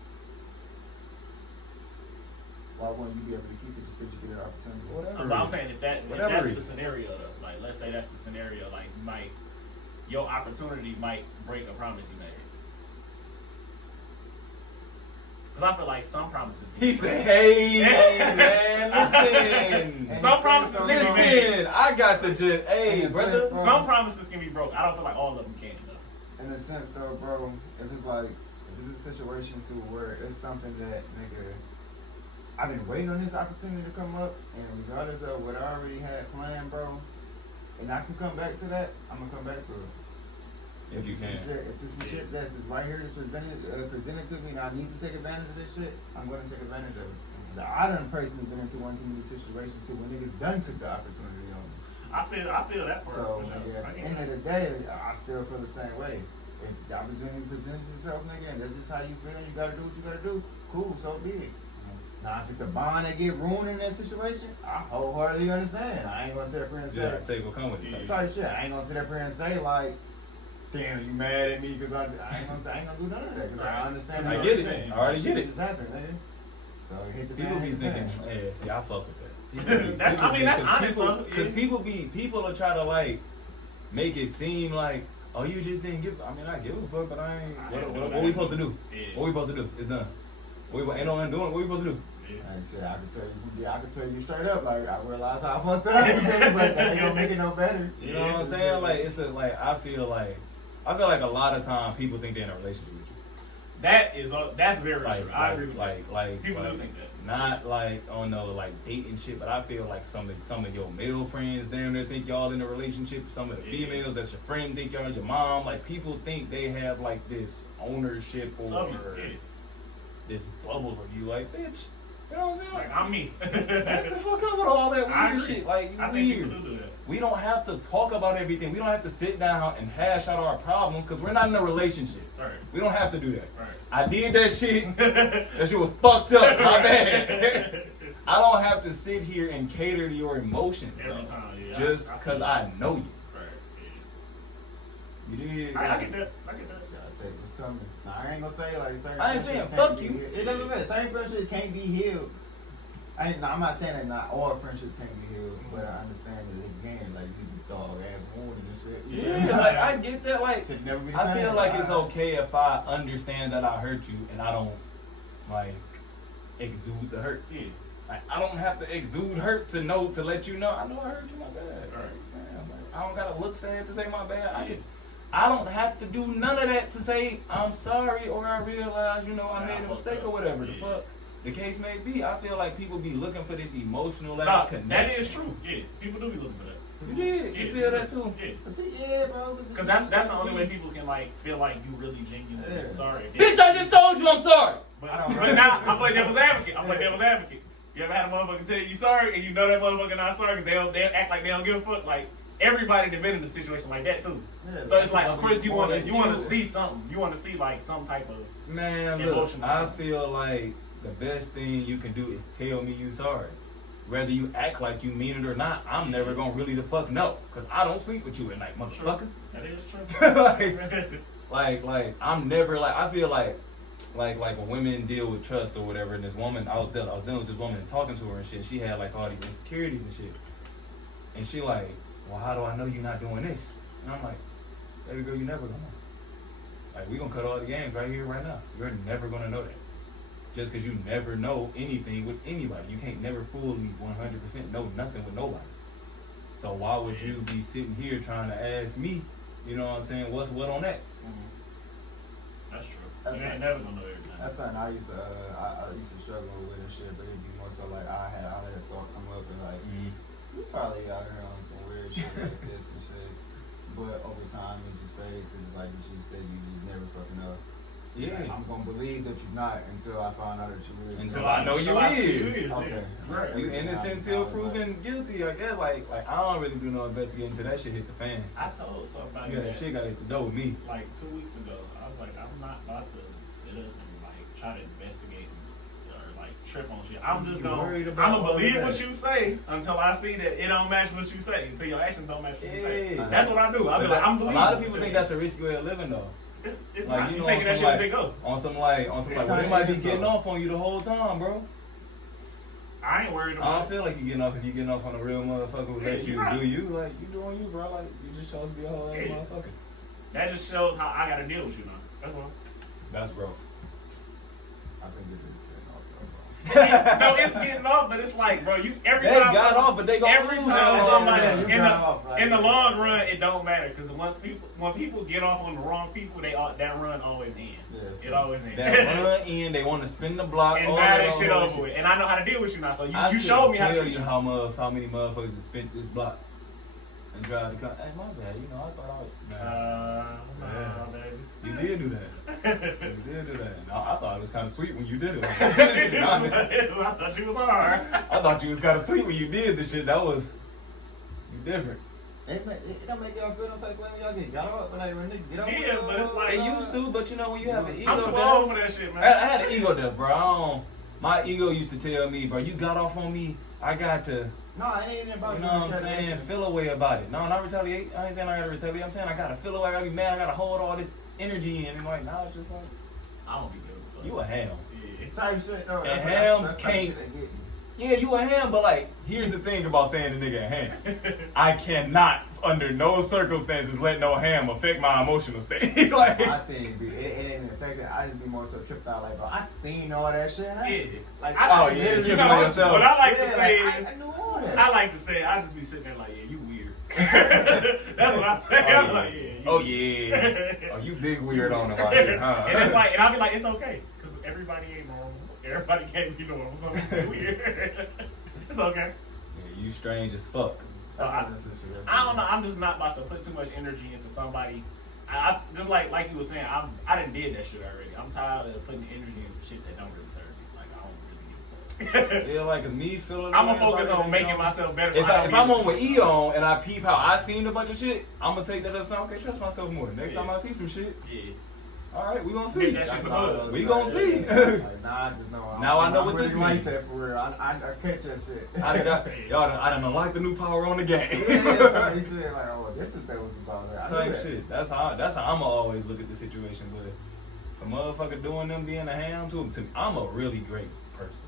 Why wouldn't you be able to keep it just because you get an opportunity? Whatever. But I'm saying if that's the scenario, though, like let's say that's the scenario, like your opportunity might break a promise you made. Because I feel like some promises. He said, "Hey man, listen. Some promises can be made. I got to just, hey brother. Some promises can be broke. I don't feel like all of them can though. In a sense, though, bro, if it's a situation to where it's something that nigga, I've been waiting on this opportunity to come up, and regardless of what I already had planned, bro, and I can come back to that, I'm gonna come back to it. If you can. If it's some shit that's right here that's presented to me and I need to take advantage of this shit, I'm going to take advantage of it. I done personally been into one too many situations too when niggas done took the opportunity on me. I feel that part. So yeah, at the end of the day, I still feel the same way. If the opportunity presents itself, nigga, and that's just how you feel, and you gotta do what you gotta do, cool, so be it. Now, if it's a bond that get ruined in that situation, I wholeheartedly understand. I ain't gonna sit up here and say, take what come with it. Type shit. I ain't gonna sit up here and say like, damn, you mad at me because I ain't gonna do none of that because I understand. I get it. I already get it. Just happened, man. So hit the people be thinking, hey, see, I fuck with that. That's honest though. Because people will try to like make it seem like, oh, you just didn't give. I mean, I give a fuck, but I ain't. What we supposed to do? Yeah. What we supposed to do? It's done. Ain't no one doing it. What we supposed to do? Yeah. I can tell you straight up. Like I realize how I fucked up, but that ain't gonna make it no better. You know what I'm saying? Like I feel like a lot of time people think they're in a relationship with you. That's very true. I agree with like people do think that. Not like on no like dating shit, but I feel like some of your male friends down there think y'all in a relationship. Some of the females that's your friend think y'all your mom. Like people think they have like this ownership or this bubble of you. Like bitch, you know what I'm saying? Like I'm me. What the fuck up with all that weird shit? Like I think people do that. We don't have to talk about everything. We don't have to sit down and hash out our problems because we're not in a relationship. Right. We don't have to do that. Right. I did that shit. That shit was fucked up. My bad. I don't have to sit here and cater to your emotions every time. Yeah, just because I know you. Right. Yeah. You did. I get that. Gotta take what's coming. Now, I ain't gonna say like certain I ain't saying friendships fuck can't you. be healed. It doesn't matter. Certain friendships can't be healed. I'm not saying that not all friendships can't be healed, but I understand that again, like you dog ass wounded and shit. Yeah, like I get that. Like Should never be I feel saying, like it's okay if I understand that I hurt you and I don't like exude the hurt. Yeah. Like I don't have to exude hurt to let you know. I know I hurt you, my bad. Right. Man, like, I don't gotta look sad to say my bad. I don't have to do none of that to say I'm sorry or I realize, I made a mistake or whatever the fuck the case may be. I feel like people be looking for this emotional connection. That is true. Yeah, people do be looking for that. You did. You feel that too? Yeah, bro. Because that's the only way people can like feel like you really genuinely sorry. Bitch, I just told you I'm sorry. But now I'm playing devil's advocate. You ever had a motherfucker tell you sorry and you know that motherfucker not sorry because they'll act like they don't give a fuck? Like everybody been in a situation like that too. Yeah, so it's like, of course, you want to see something. You want to see like some type of emotion. I feel like the best thing you can do is tell me you sorry. Whether you act like you mean it or not, I'm never gonna really the fuck know, cause I don't sleep with you at night, motherfucker. That is true. like I'm never like I feel like when women deal with trust or whatever, and this woman I was dealing with this woman and talking to her and shit. She had like all these insecurities and shit, and she like, well, how do I know you're not doing this? And I'm like, baby girl, you never gonna know. Like we gonna cut all the games right here, right now. You're never gonna know that. Just because you never know anything with anybody. You can't never fully 100% know nothing with nobody. So why would you be sitting here trying to ask me, you know what I'm saying, what's what on that? Mm-hmm. That's true. You ain't never gonna know everything. That's something I used to struggle with and shit, but it'd be more so like I had a thought come up and like, you probably out here on some weird shit like this and shit. But over time it just fades because it's like you said, you just never fucking know. Yeah. Like, I'm gonna believe that you're not until I find out that you is. Until I know you is. Okay. Right. You innocent until proven guilty, I guess. Like I don't really do no investigating until that shit hit the fan. I told somebody that shit got to hit the door with me. Like 2 weeks ago, I was like, I'm not about to sit up and like try to investigate or like trip on shit. I'm just gonna believe what you say until I see that it don't match what you say. Until your actions don't match what you say. That's what I do. I be like, I'm believing. A lot of people think that's a risky way of living though. It's like, not. You taking that shit as they go. On some like, well, they might be getting off on you the whole time, bro. I ain't worried about it. I don't feel like you getting off if you getting off on a real motherfucker who let you do you. Like, you doing you, bro. Like, you just chose to be a whole ass motherfucker. That just shows how I gotta deal with you now. That's all. That's growth. I think it is. No, it's getting off, but it's like, bro, you every they time got off, but they gonna every time somebody in the long right. run, it don't matter because when people get off on the wrong people, that run always ends. Yeah, it always ends. That run in, they want to spin the block, and now that shit over with. And I know how to deal with you now, so you showed me how to treat you. How many motherfuckers have spent this block and drive the car. Hey, my bad, I thought nah, baby. You did do that. You did do that. No, I thought it was kind of sweet when you did it. To be honest. I thought you was hard. I thought you was kind of sweet when you did the shit. That was different. It don't make y'all feel no type of way when y'all get got up, but like when niggas get up. Yeah, but it's like it used to. But when you have an ego, I'm too old for that shit, man. I had an ego death, bro. My ego used to tell me, bro, you got off on me. I got to. No, it ain't even about you know what I'm saying? Feel a way about it. No, not retaliate. I ain't saying I gotta retaliate. I'm saying I gotta feel a way. I gotta be mad. I gotta hold all this energy in. And like now it's just like I don't be good. You a ham. Yeah. Type shit though. And hams can't. yeah, you a ham, but like, here's the thing about saying a nigga a ham. I cannot, under no circumstances, let no ham affect my emotional state. Like, I think it ain't affected. I just be more so tripped out. Like, bro, I seen all that shit. Yeah. Like, oh yeah, literally you be know like, yourself. What I like yeah, to say like, is, I knew all that. I like to say, I just be sitting there like, yeah, you weird. That's what I say. I'm like, yeah. Oh yeah. Oh, you big weird on him out here, huh? And it's like, and I'll be like, it's okay, because everybody ain't normal. Everybody can't be normal, so it's weird. It's okay. Yeah, you strange as fuck. So I don't know. I'm just not about to put too much energy into somebody. I just like you were saying. I done did that shit already. I'm tired of putting energy into shit that don't really serve me. Like I don't really give a fuck. Yeah, like, cause me feeling. I'm gonna focus on making myself better. If I'm on with Eon and I peep how I seen a bunch of shit, I'm gonna take that as something. Okay, trust myself more. Next time I see some shit, yeah. all right, we gonna see. That shit's a buzz. We gonna see. Like, nah, I just know. Now I know what really this like means. that for real. I catch that shit. I done unlocked the new power on the game. Yeah, that's how he said, like, oh, this is what that was about. I knew Type that. shit. That's how I'ma always look at the situation. But a motherfucker doing them being a ham to me, I'm a really great person.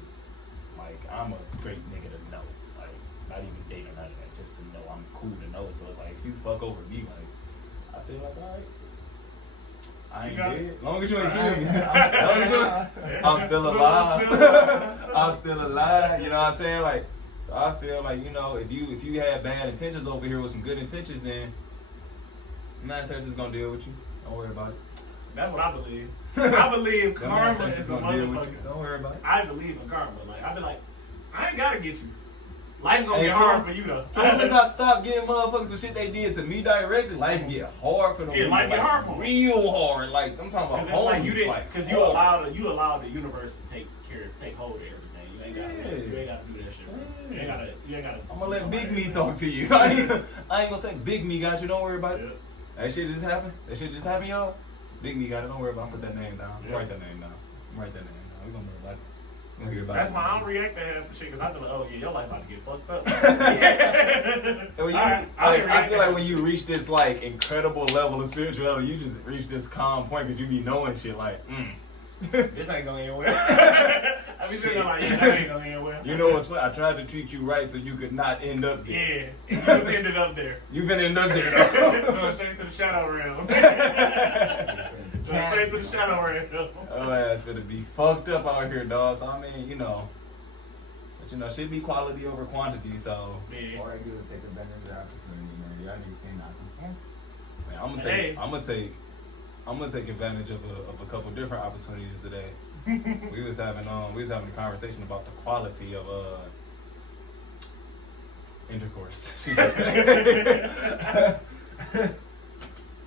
Like, I'm a great nigga to know. Like, not even dating or none of that, just to know I'm cool to know. So like, if you fuck over me, like, I feel like, all right, I ain't dead. As long as you ain't killing me. I'm still alive. I'm still alive. You know what I'm saying? Like, so I feel like, you know, if you had bad intentions over here with some good intentions, then Manchester is gonna deal with you. Don't worry about it. That's what I believe. I believe karma is a gonna deal with you. motherfucker. Don't worry about it. I believe in karma. Like I be like, I ain't gotta get you. Life gonna Hey, get hard for you though. As soon as I stop getting motherfuckers some shit they did to me directly, life get hard for them. Yeah, life get hard for them. Real hard. Like, I'm talking about Because it's like you homies, didn't, like, because hard. you allowed the universe to take hold of everything. You ain't gotta do that shit. Bro. You ain't gotta. I'm gonna let Big Me talk to you. I ain't gonna say Big Me got you. Don't worry about it. Yeah. That shit just happened. That shit just happened, y'all. Big Me got it. Don't worry about it. Put that name down. Yeah. Write that name down. Write that name down. We gonna worry about it. We gonna hear about That's it. why I don't react to half the shit. Because I feel like, oh yeah, your life about to get fucked up. And when you, Alright, I feel like when you reach this like incredible level of spirituality, you just reach this calm point because you be knowing shit like, This ain't going anywhere. I be sitting there like, yeah, that ain't going anywhere. You know what's funny? I tried to treat you right so you could not end up there. Yeah, you just ended up there. You've been end up there. Going straight to the shadow realm. Going straight to the shadow realm. Oh, ass finna be fucked up out here, dog. So I mean, you know, but you know, should be quality over quantity. So Yeah. All I do is take advantage of the opportunity, man. Y'all niggas can't knock them. man, I'm gonna take advantage of a couple different opportunities today. we was having a conversation about the quality of intercourse. She just said.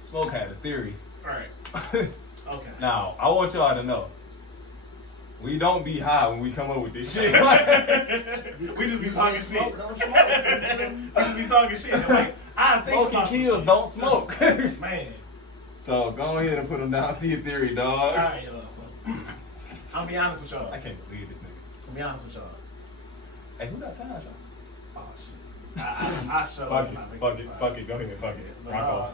Smoke had a theory. Alright. Okay. Now, I want y'all to know, we don't be high when we come up with this shit. We just be talking shit. We just be talking shit. And like, I think Smoking about some kills, shit. don't smoke. Man. So go ahead and put them down to your theory, dog. Alright, so I'll be honest with y'all. I can't believe this nigga. I'll be honest with y'all. Hey, who got time, y'all? Oh shit. I shut Fuck up. it, fuck it, fuck it. Go ahead, fuck it. But, Rock off.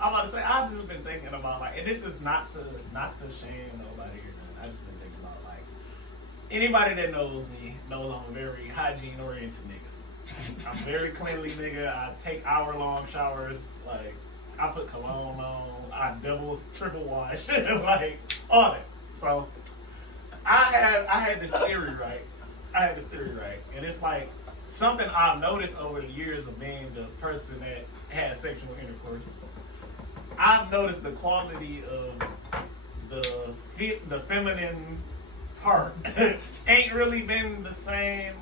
I'm about to say I've just been thinking about like, and this is not to shame nobody or nothing. I've just been thinking about like anybody that knows me knows I'm a very hygiene oriented nigga. I'm a very cleanly nigga. I take hour-long showers. Like I put cologne on. I double, triple wash. Like all that. So I had this theory, right? And it's like something I've noticed over the years of being the person that had sexual intercourse. I've noticed the quality of the feminine part ain't really been the same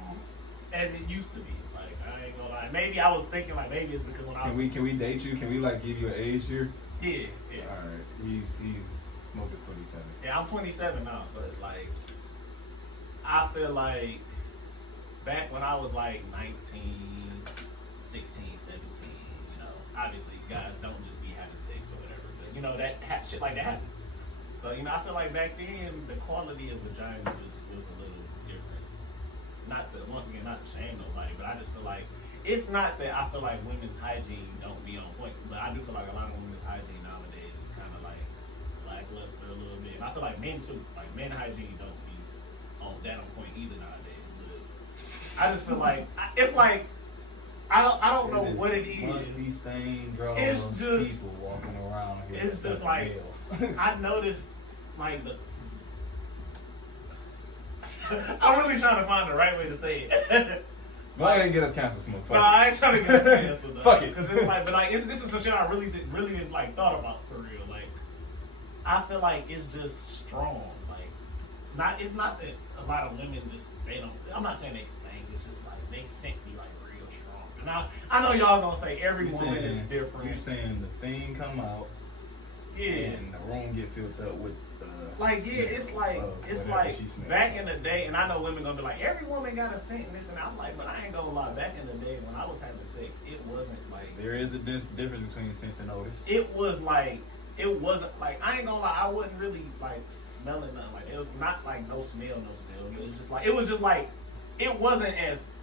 as it used to be. Like I ain't gonna lie. Maybe I was thinking like maybe it's because when I was Can we date you? Can we like give you an age here? yeah. All right. He's smoking 27. Yeah, I'm 27 now, so it's like I feel like back when I was like 19, 16, 17, you know, obviously guys don't just be having sex or whatever, but you know that shit like that happened. So you know, I feel like back then the quality of vagina was a little different. Not to shame nobody, but I just feel like it's not that I feel like women's hygiene don't be on point, but I do feel like a lot of women's hygiene nowadays is kind of like lackluster a little bit. And I feel like men too, like men hygiene don't be on point either nowadays. But I just feel like it's like I don't know what it is. Musty, same drugs. It's just people walking around here. It's just like I noticed like the. I'm really trying to find the right way to say it. Well, I didn't get us canceled, Smoke. No, I ain't trying to get us canceled. Though. Fuck it. Because it's like, but like, this is some shit I really didn't like thought about for real. Like, I feel like it's just strong. Like, it's not that a lot of women just they don't. I'm not saying they stink. It's just like they scent me like real strong. And I know y'all gonna say every woman is different. You're saying the thing come out, and the room get filled up with. Like it's like back in the day, and I know women gonna be like, every woman got a scent and this, and I'm like, but I ain't gonna lie. Back in the day when I was having sex, it wasn't like there is a difference between scents and odors. It wasn't like I ain't gonna lie. I wasn't really like smelling nothing. Like it was not like no smell. It was just like it wasn't as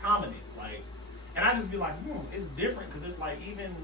prominent. Like, and I just be like, it's different because it's like even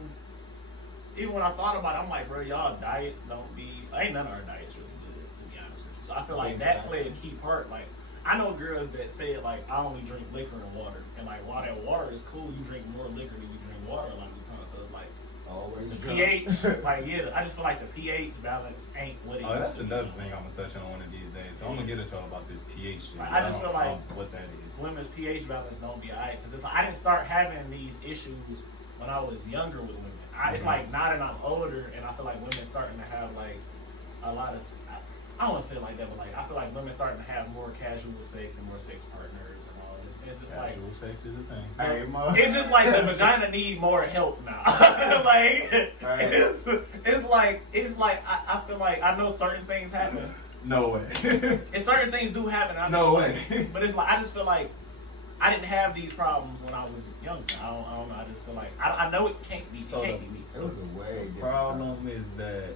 when I thought about it, I'm like, bro, y'all diets don't be. Ain't none of our diets really good, to be honest with you. So I feel like that played a key part. Like, I know girls that say like, I only drink liquor and water, and like, while that water is cool, you drink more liquor than you drink water a lot of the time. So it's like always the pH. Like, I just feel like the pH balance ain't what it is. That's another thing I'm gonna touch on one of these days. So I'm gonna get at y'all about this pH shit. Like, I just feel like what that is. Women's pH balance don't be alright because it's like I didn't start having these issues when I was younger with women. It's like now that I'm older, and I feel like women starting to have like a lot of. I don't want to say it like that, but like I feel like women starting to have more casual sex and more sex partners and all this. It's just casual sex is a thing. Hey, it's just like the vagina need more help now. Like it's like I feel like I know certain things happen. No way. And certain things do happen. No way. But it's like I just feel like I didn't have these problems when I was younger. I don't know. I just feel like I know it can't be. So it can't be me. It was a way different. The problem is that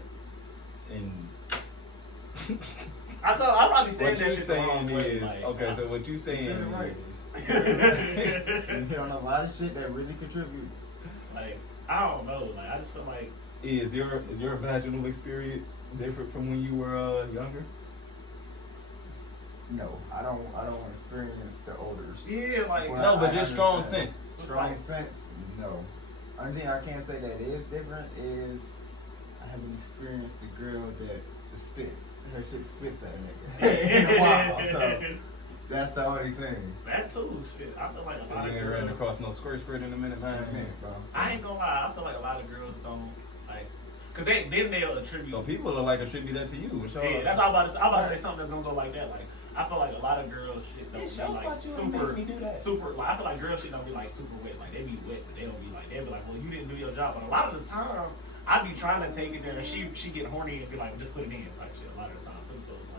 I probably said what that you're shit saying the wrong way, is like, okay. So what you saying is right. You hit on a lot of shit that really contribute. Like I don't know. Like I just feel like is your vaginal experience different from when you were younger? No, I don't experience the odors. Yeah, like Well, no, but I just strong understand. scents. Strong scents, no. Only thing I can say that is different is I haven't experienced the girl that the spits. Her shit spits at a nigga in a while. So that's the only thing. That too, shit. I feel like a So lot you of ain't girls. ran across no squirt in a minute, man. Bro. I ain't gonna lie. I feel like a lot of girls don't like, cause they'll attribute. So people are like attribute that to you. Yeah, that's all I'm about to say something that's gonna go like that. Like I feel like a lot of girls shit don't be like super. Like I feel like girls shit don't be like super wet. Like they be wet, but they don't be like. They be like, well, you didn't do your job. But a lot of the time, I be trying to take it there, and she get horny and be like, just put it in type shit. A lot of the time too. So it's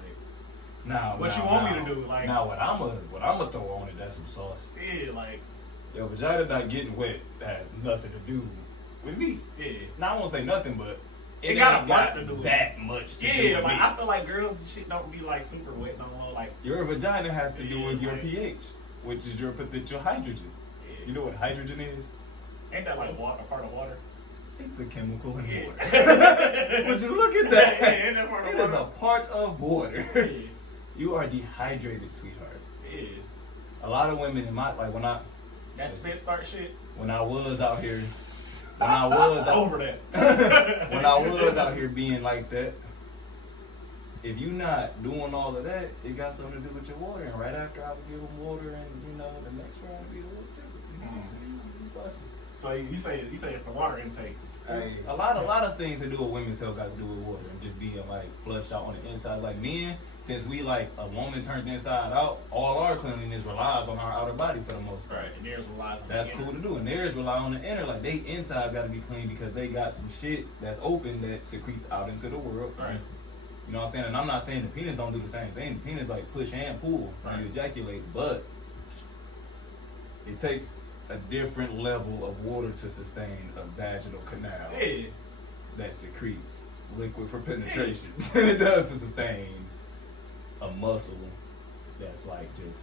like, what you want me to do? Like now, what I'ma throw on it? That's some sauce. Yeah, like your vagina not getting wet has nothing to do with me. Yeah. Now I won't say nothing, but it got ain't a lot to do that much to do yeah, with like me. I feel like girls shit don't be like super wet no more. Like Your vagina has to do with your like, pH, which is your potential hydrogen. Yeah. You know what hydrogen is? Ain't that like water, a part of water? It's a chemical in Yeah. water. Would you look at that? Yeah, ain't that part of It is water? a part of water. Yeah. You are dehydrated, sweetheart. Yeah. A lot of women in my That spit start shit. when I was out here, when I was out, over that. when I was out here being like that, if you not doing all of that, it got something to do with your water. And right after I would give them water, and the next round would be a little different. You know what I'm saying? You busting. So you say it's the water intake. Hey, A lot of things to do with women's health got to do with water and just being like flushed out on the inside. Like men, since we like a woman turned inside out, all our cleanliness relies on our outer body for the most part. Right, and theirs relies on That's the cool inner. to do, and theirs rely on the inner. Like they insides got to be clean because they got some shit that's open that secretes out into the world. Right. You know what I'm saying? And I'm not saying the penis don't do the same thing. The penis like push and pull when you ejaculate, but it takes a different level of water to sustain a vaginal canal that secretes liquid for penetration than it does to sustain a muscle that's like just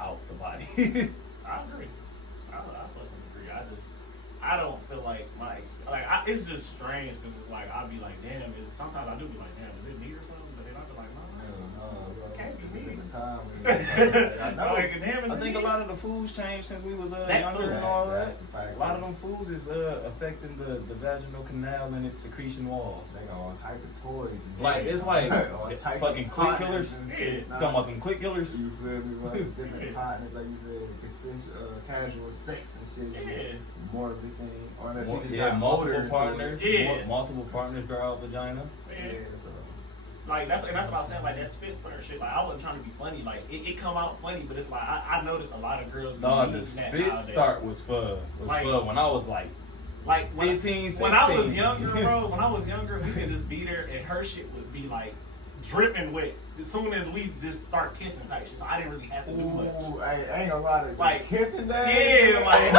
out the body. I agree. I fucking agree. I don't feel like it's just strange because it's like I'll be like, damn. Sometimes I do be like, damn, is it me or something? But then I be like, no. Can't be me. Different time. I know. I think a lot of the foods changed since we was That's younger and right. all that. That's the fact. A lot of them foods is affecting the vaginal canal and its secretion walls. They got all types of toys. And Like shit. it's like All it's types fucking of click partners killers. and shit. Talking about them click killers. You feel me? Like different partners, like you said, casual sex and shit. Yeah. More of everything. Or unless you just Yeah, got multiple older partners. To it. Yeah. Multiple partners grow out vagina. Yeah. So. Like that's what I was saying. Like that spit slur shit. Like I wasn't trying to be funny. Like it come out funny, but it's like I noticed a lot of girls. be No, using the that spit nowadays. start was fun when I was like Like when, 15, 16. when I was younger, bro. When I was younger, we could just beat her, and her shit would be like dripping wet as soon as we just start kissing type shit. So I didn't really have to do much. Ooh, I ain't gonna lie to Like, kissing that. Yeah, like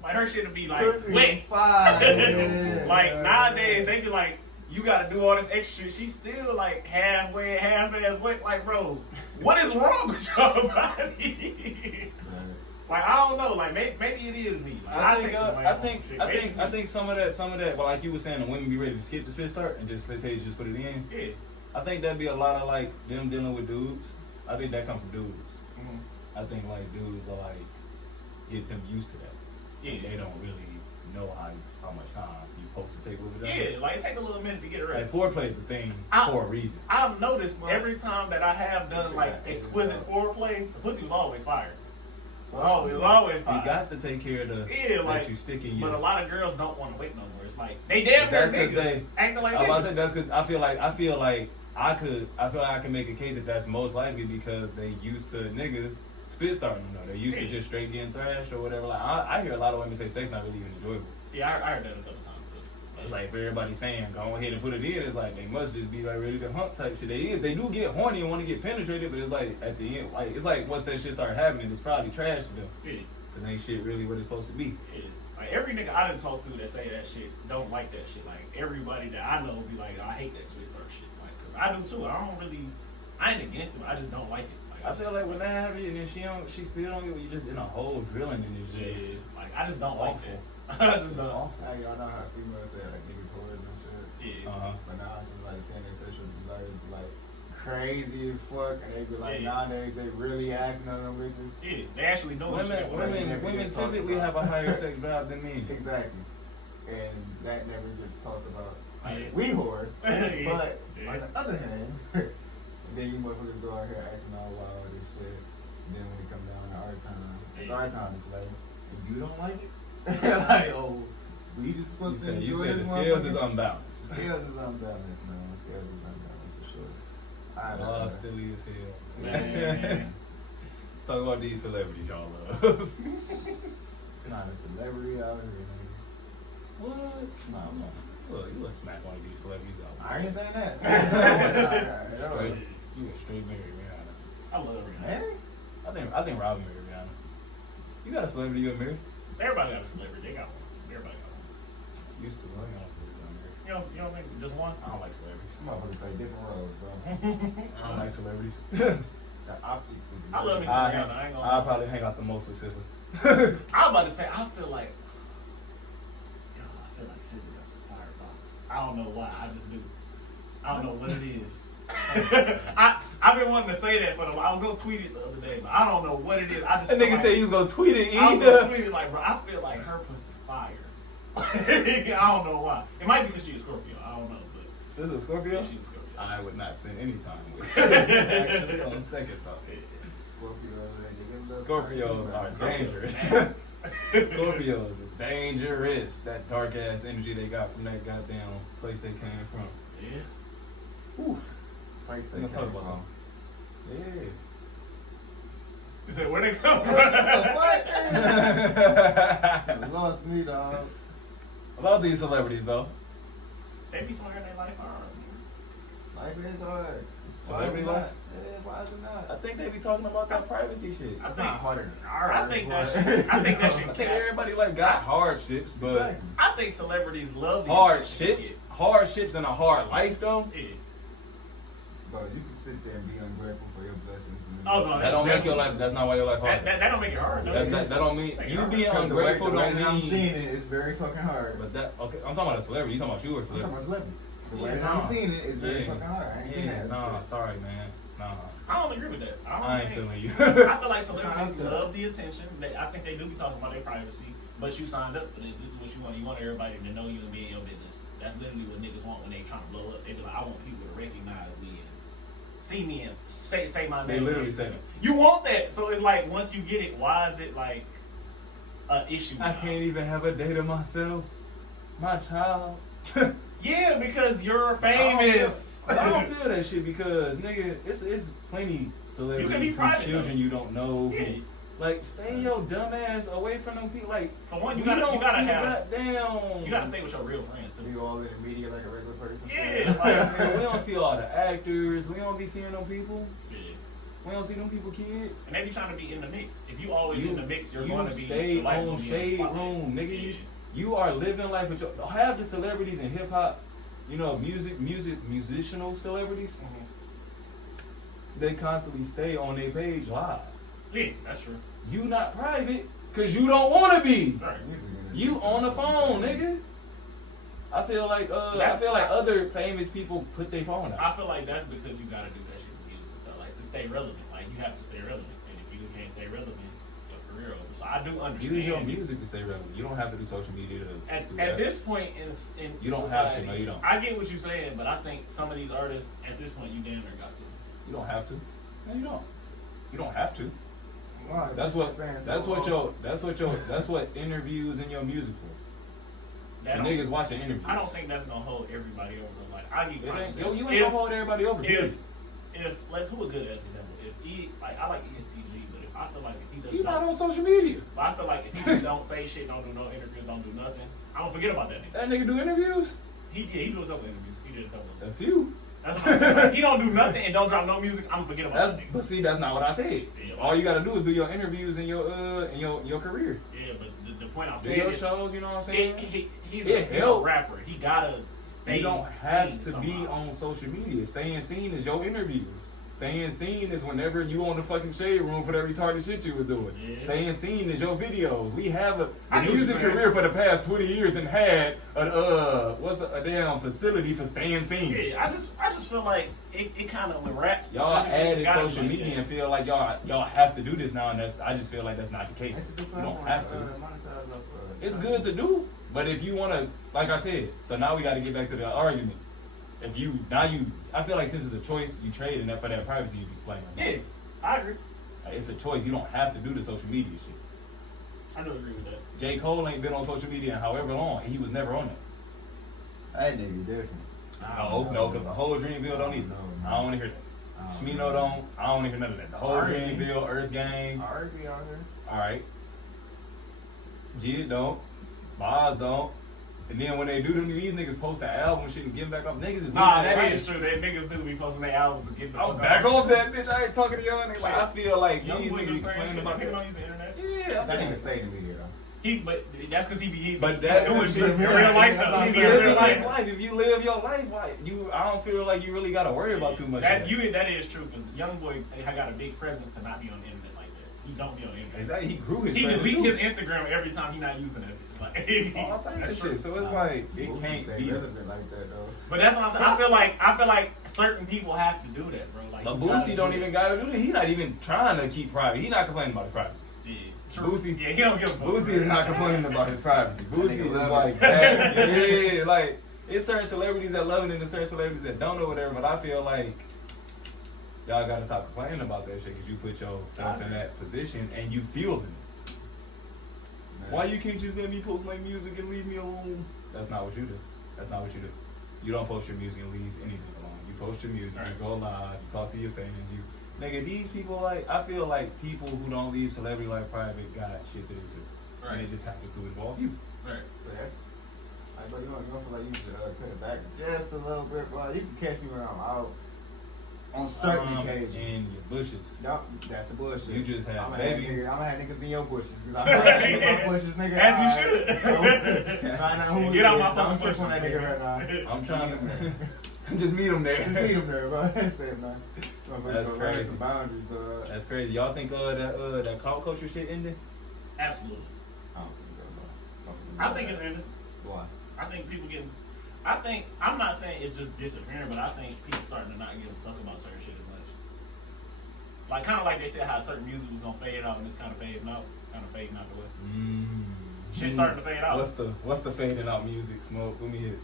like her shit would be like Pussy wet. fine. Yeah, Like nowadays they be like, you gotta do all this extra shit. She's still like half wet, half ass wet. Like, bro, what is wrong with your body? Like I don't know. Like maybe it is me. Like, I think some of that. Well, like you were saying, the women be ready to skip the spit start and just let's say just put it in. Yeah. I think that'd be a lot of like them dealing with dudes. I think that comes from dudes. Mm-hmm. I think like dudes are like get them used to that. Yeah. They don't really know how much time you're supposed to take with it. Yeah, like it take a little minute to get it right. Like foreplay is a thing for a reason. I've noticed every time that I have done like exquisite foreplay, the pussy was always fire. It was always fire. You got to take care of the like that you stick in your. But a lot of girls don't want to wait no more. It's like they damn near niggas acting like niggas. That's because I feel like I can make a case that that's most likely because they used to nigga spit starting them though. They used to just straight getting thrashed or whatever. Like I hear a lot of women say sex not really even enjoyable. Yeah, I heard that a couple times too. It's like if everybody's saying go ahead and put it in, it's like they must just be like ready to hump type shit. They do get horny and want to get penetrated, but it's like at the end, like it's like once that shit start happening, it's probably trash to them. Yeah. Cause ain't shit really what it's supposed to be. Yeah. Like every nigga I done talked to that say that shit don't like that shit. Like everybody that I know be like, I hate that spit start shit. Like, cause I do too. I ain't against it. I just don't like it. Like, I feel like when that happens and then she spit on you, you just in a hole drilling and it's just like I just don't like that. I just don't. Hey, y'all know how females say like niggas whores and shit. Yeah. But now it's like saying their sexual desires be like crazy as fuck, and they be like nowadays they really acting on them bitches. Yeah, they actually doing shit. Women typically have a higher sex drive than men. Exactly, and that never gets talked about. We whores, but on the other hand, then you motherfuckers go out here acting all wild and shit. And then when it come down to our time, it's our time to play. If you don't like it, like we just supposed to enjoy. You said the this scales is unbalanced. The scales is unbalanced, man. The scales is unbalanced for sure. Oh, silly as hell. Man. Let's talk about these celebrities y'all love. It's not a celebrity out here, nigga. What? It's not one. Look, you would smack one of these celebrities out. I ain't saying that. You would straight marry Rihanna. I love Rihanna. Mary? I think Robin married Rihanna. You got a celebrity you would marry? Everybody got a celebrity. They got one. Everybody got one. Used to. I got a celebrity. You don't think just one? I don't like celebrities. Motherfuckers play different roles, bro. I don't like celebrities. The optics is. I love me some Rihanna. I ain't gonna. I'll probably hang out the most with SZA. I was about to say, I feel like SZA got some firebox. I don't know why. I just do. I don't know what it is. I've been wanting to say that for I was gonna tweet it the other day, but I don't know what it is. I just That nigga said he was gonna tweet it I was gonna either. tweet it like, bro, I feel like her pussy fire. I don't know why. It might be because she's a Scorpio. I don't know, but SZA Scorpio? yeah, she's a Scorpio. I would not spend any time with SZA. Actually, on second thought. Scorpios are dangerous. Scorpios is dangerous. That dark ass energy they got from that goddamn place they came from. Yeah. Ooh. Place they We're came gonna talk about from. them. Yeah. You said where they come from? What? Lost me, dog. About these celebrities though. They be somewhere in their life hard. Life is hard. Celebrity Why is it life? not? Yeah, why is it not? I think they be talking about that privacy shit. It's not harder than ours. I think that shit. I think that shit. I think everybody like got hardships, but Exactly. I think celebrities love the hardships, attention. hardships and a hard life though. Yeah. Bro, you can sit there and be ungrateful for your blessings. Oh, no, That don't make your life. That's not why your life hard. That don't make it hard. That don't mean Make it you hard. being Because ungrateful the way don't that I'm mean. seeing it is very fucking hard. But that okay. I'm talking about a celebrity. You talking about you or a I'm talking celebrity? about celebrity. The way that I'm seeing it is very fucking hard. I ain't seen that. Nah, sorry, man. Nah. I don't agree with that. I ain't feeling you. I feel like celebrities love the attention. I think they do be talking about their privacy, but you signed up for this. This is what you want. You want everybody to know you and be in your business. That's literally what niggas want when they trying to blow up. They be like, I want people to recognize me and see me and say my name. They literally say that. You want that. So it's like, once you get it, why is it like an issue? I can't even have a day to myself. My child. Yeah, because you're famous. I don't feel that shit because, nigga, it's plenty celebrities and children you don't know. Yeah. Like, stay your dumb ass away from them people. Like, for one, you gotta stay with your real friends too. You all in the media like a regular person. Yeah. like, man, we don't see all the actors. We don't be seeing them people. Yeah. We don't see them people kids. And they be trying to be in the mix. If you always in the mix, you're going to be. Stay on shade room, nigga. Yeah. You are living life with your. Half the celebrities in hip hop, you know, musicianal celebrities, they constantly stay on their page live. Yeah, that's true. You not private, cause you don't want to be. Right. You on the phone, nigga. I feel like other famous people put their phone out. I feel like that's because you gotta do that shit with music, though. Like, to stay relevant. Like, you have to stay relevant, and if you can't stay relevant, your career over. So I do understand. Use your music to stay relevant. You don't have to do social media to. At this point in you don't society, have to. No, you don't. I get what you're saying, but I think some of these artists at this point, you damn near got to. You don't have to. No, you don't. You don't have to. Wow, That's what interviews in your music for. The niggas watching interviews. I don't think that's gonna hold everybody over. Like, I give you ain't gonna hold everybody over. If let's who a good ass example. If I like ESTG, but if I feel like if he doesn't, he's not on social media. But I feel like if he don't say shit, don't do no interviews, don't do nothing, I don't forget about that nigga. That nigga do interviews. He do a couple interviews. He did a couple. A few. That's what I'm saying. Like, he don't do nothing and don't drop no music. I'm gonna forget about that nigga. But see, that's not what I said. Yeah, all you gotta do is do your interviews and your career. Yeah, but the point I'm do saying your is, shows. You know what I'm saying? He's a rapper. He gotta stay. You don't have to somehow. be on social media. Staying seen is your interviews. Staying seen is whenever you on the fucking shade room for that retarded shit you was doing. Yeah. Staying seen is your videos. We have a music career for the past 20 years and had a damn facility for staying seen. Yeah, I just feel like it kind of raps. Y'all added social media and feel like y'all have to do this now, and I just feel like that's not the case. You don't have to. It's good to do, but if you want to, like I said, so now we got to get back to the argument. I feel like since it's a choice, you trade in that for that privacy you be playing. Yeah, I agree. Like, it's a choice. You don't have to do the social media shit. I do agree with that. J. Cole ain't been on social media in however long, and he was never on it. That nigga different. No, because the whole Dreamville don't either. I don't want to hear that. Smino don't. I don't want to hear none of that. The whole Dreamville, Earth Gang. RB out here. Alright. Jid don't. Boz don't. And then when they do them, these niggas post the album shit and give back up. Niggas is that is true. That niggas do be posting their albums and get the fuck back off that bitch. I ain't talking to y'all niggas. Like, I feel like these niggas be complaining about that. People don't use the internet. Yeah, that nigga stay in the video though. But that's because he be. But that's doing shit in real life though. He's living his life. If you live your life, like I don't feel like you really gotta worry about too much. That is true because young boy got a big presence to not be on the internet like that. He don't be on the internet. Exactly. He grew his. He delete his Instagram every time he not using it. All types of shit. So it's like it can't be relevant like that though. But that's what I'm saying. I feel like certain people have to do that, bro. Like, but Boosie don't even gotta do that. He not even trying to keep private. He not complaining about his privacy. Yeah, true. Boosie, he don't give a fuck. Boosie is not complaining about his privacy. Boosie is like that. Yeah, like it's certain celebrities that love it and there's certain celebrities that don't or whatever. But I feel like y'all gotta stop complaining about that shit because you put yourself in that position and you feel it. Why you can't just let me post my music and leave me alone? That's not what you do. That's not what you do. You don't post your music and leave anything alone. You post your music, you go live, you talk to your fans, nigga, these people I feel like people who don't leave celebrity life private got shit to do too. Right. And it just happens to involve you. Right. But that's, like, bro, you don't feel like you should cut it back just a little bit, bro. You can catch me when I'm out. On certain occasions. In your bushes. No, that's the bullshit. You just have I'm gonna have niggas in your bushes. As you should. Get out my fucking push on that nigga right now. I'm trying to just meet him there. Just meet him there, bro. That's it, man. That's crazy. Some boundaries, That's crazy. Y'all think that clout culture shit ended? Absolutely. I don't think so, bro. I think it's ended. Why? I think people getting. I think, I'm not saying it's just disappearing, but I think people starting to not give a fuck about certain shit as much. Like, kind of like they said how certain music was gonna fade out and it's kind of fading out the way. Shit starting to fade out. What's the fading out music, Smoke? Let me hit.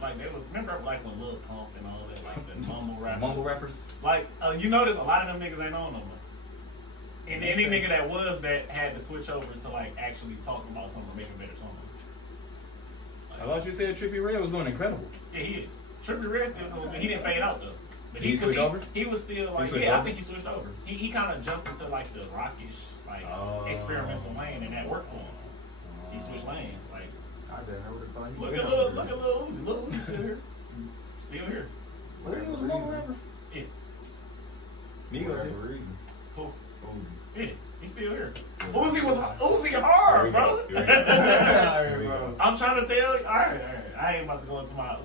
Like they was, remember like when Lil Pump and all that, like the mumble rappers. Mumble rappers? Like, you notice a lot of them niggas ain't on no more. And any nigga that was that had to switch over to like actually talking about something or making better songs. I thought you said Trippie Redd was doing incredible. Yeah, he is. Trippie Redd still doing, but he didn't fade out though. But he switched over? He was still like, I think he switched over. He kind of jumped into like the rockish, like experimental lane, and that worked for him. He switched lanes, like. I never thought he Look would at Lil Uzi. Lil Uzi still here. Still here. What he was a mumble rapper? Yeah. Migos here. reason. Who? Uzi. Yeah, he's still here. Uzi hard, bro. I'm trying to tell you. All right. I ain't about to go into my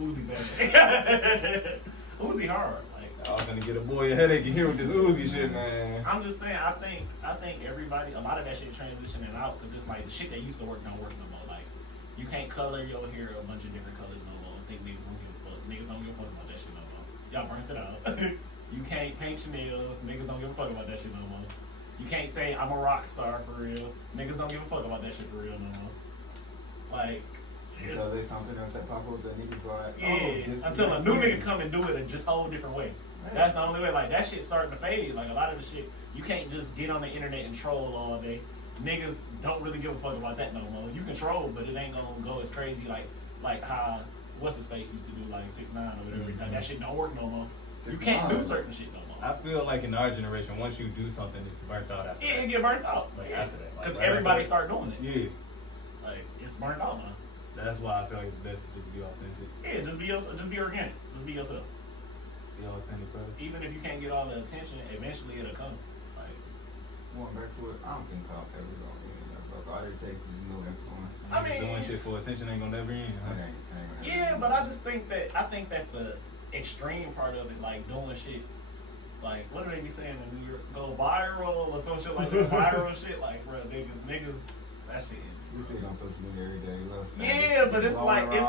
Uzi bag. Uzi hard. Like, I was gonna get a boy a headache here with this Uzi shit, man. I'm just saying. I think everybody, a lot of that shit transitioning out because it's like the shit that used to work don't work no more. Like, you can't color your hair a bunch of different colors no more. I think niggas don't give a fuck. Niggas don't give a fuck about that shit no more. Y'all burnt it out. You can't paint your nails. Niggas don't give a fuck about that shit no more. You can't say I'm a rock star for real. Niggas don't give a fuck about that shit for real no more. Like, so there's something else that pop up that niggas go like, until a new nigga come and do it a just whole different way. Man. That's the only way. Like, that shit's starting to fade. Like, a lot of the shit, you can't just get on the internet and troll all day. Niggas don't really give a fuck about that no more. You can troll, but it ain't gonna go as crazy like how what's his face used to do, like 6ix9ine or whatever. Like, that shit don't work no more. You can't do certain shit no more. I feel like in our generation, once you do something, it's burnt out after that. It get burnt out. Like after that. Because Like, everybody start doing it. Yeah. Like, it's burnt out now. That's why I feel like it's best to just be authentic. Yeah, just be yourself. Just be organic. Just be yourself. Be authentic, brother. Even if you can't get all the attention, eventually it'll come. Like, going back to it, I don't think talk ever gonna end up. All it takes is new influence. I mean, doing shit for attention ain't gonna never end. Huh? Yeah, but I think that the extreme part of it, like doing shit, like what do they be saying in New York? Go viral or some shit like that. Viral shit, like bro, niggas, that shit. You see it on social media every day. Yeah, but it's like it's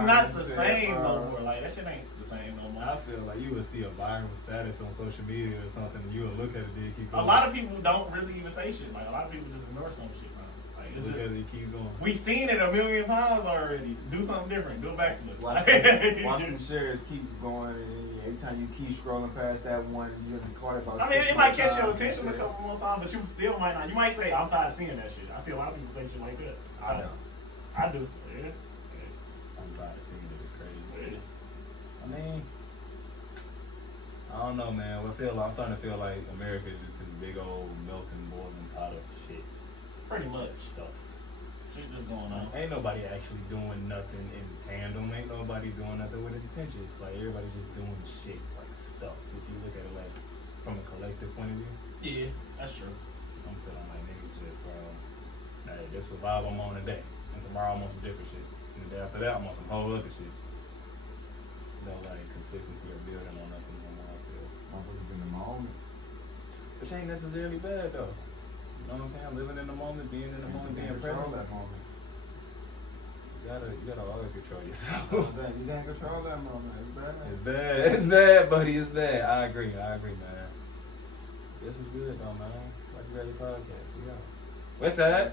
not the same no more. Like that shit ain't the same no more. I feel like you would see a viral status on social media or something, and you would look at it and keep going. A lot of people don't really even say shit. Like a lot of people just ignore some shit, man. Like it's look just, at it, keep going. We seen it a million times already. Do something different. Do a backflip. Watch them shares keep going. And every time you keep scrolling past that one, you're gonna caught it about. I mean, it might catch your attention a couple more times, but you still might not. You might say, "I'm tired of seeing that shit." I see a lot of people say shit like that. I do. Yeah. I'm tired of seeing it. It's crazy. Yeah. I mean, I don't know, man. I'm starting to feel like America is just this big old melting, boiling pot of shit. Pretty much stuff. Shit just going on. Ain't nobody actually doing nothing in tandem. Ain't nobody doing nothing with attention. It's like everybody's just doing shit, like stuff. If you look at it like from a collective point of view. Yeah, that's true. I'm feeling like niggas just, bro, hey, this was vibe I'm on today. And tomorrow I'm on some different shit. And the day after that I'm on some whole other shit. There's no like consistency or building on nothing no more, I feel. Motherfuckers in the moment. Which ain't necessarily bad though. You know what I'm saying? Living in the moment, being in the moment, being present. That moment. You gotta always control yourself. You can't control that moment. It's bad. It's bad. It's bad, buddy. It's bad. I agree, man. This was good though, man. Black Regalia Podcast. We out. West Side.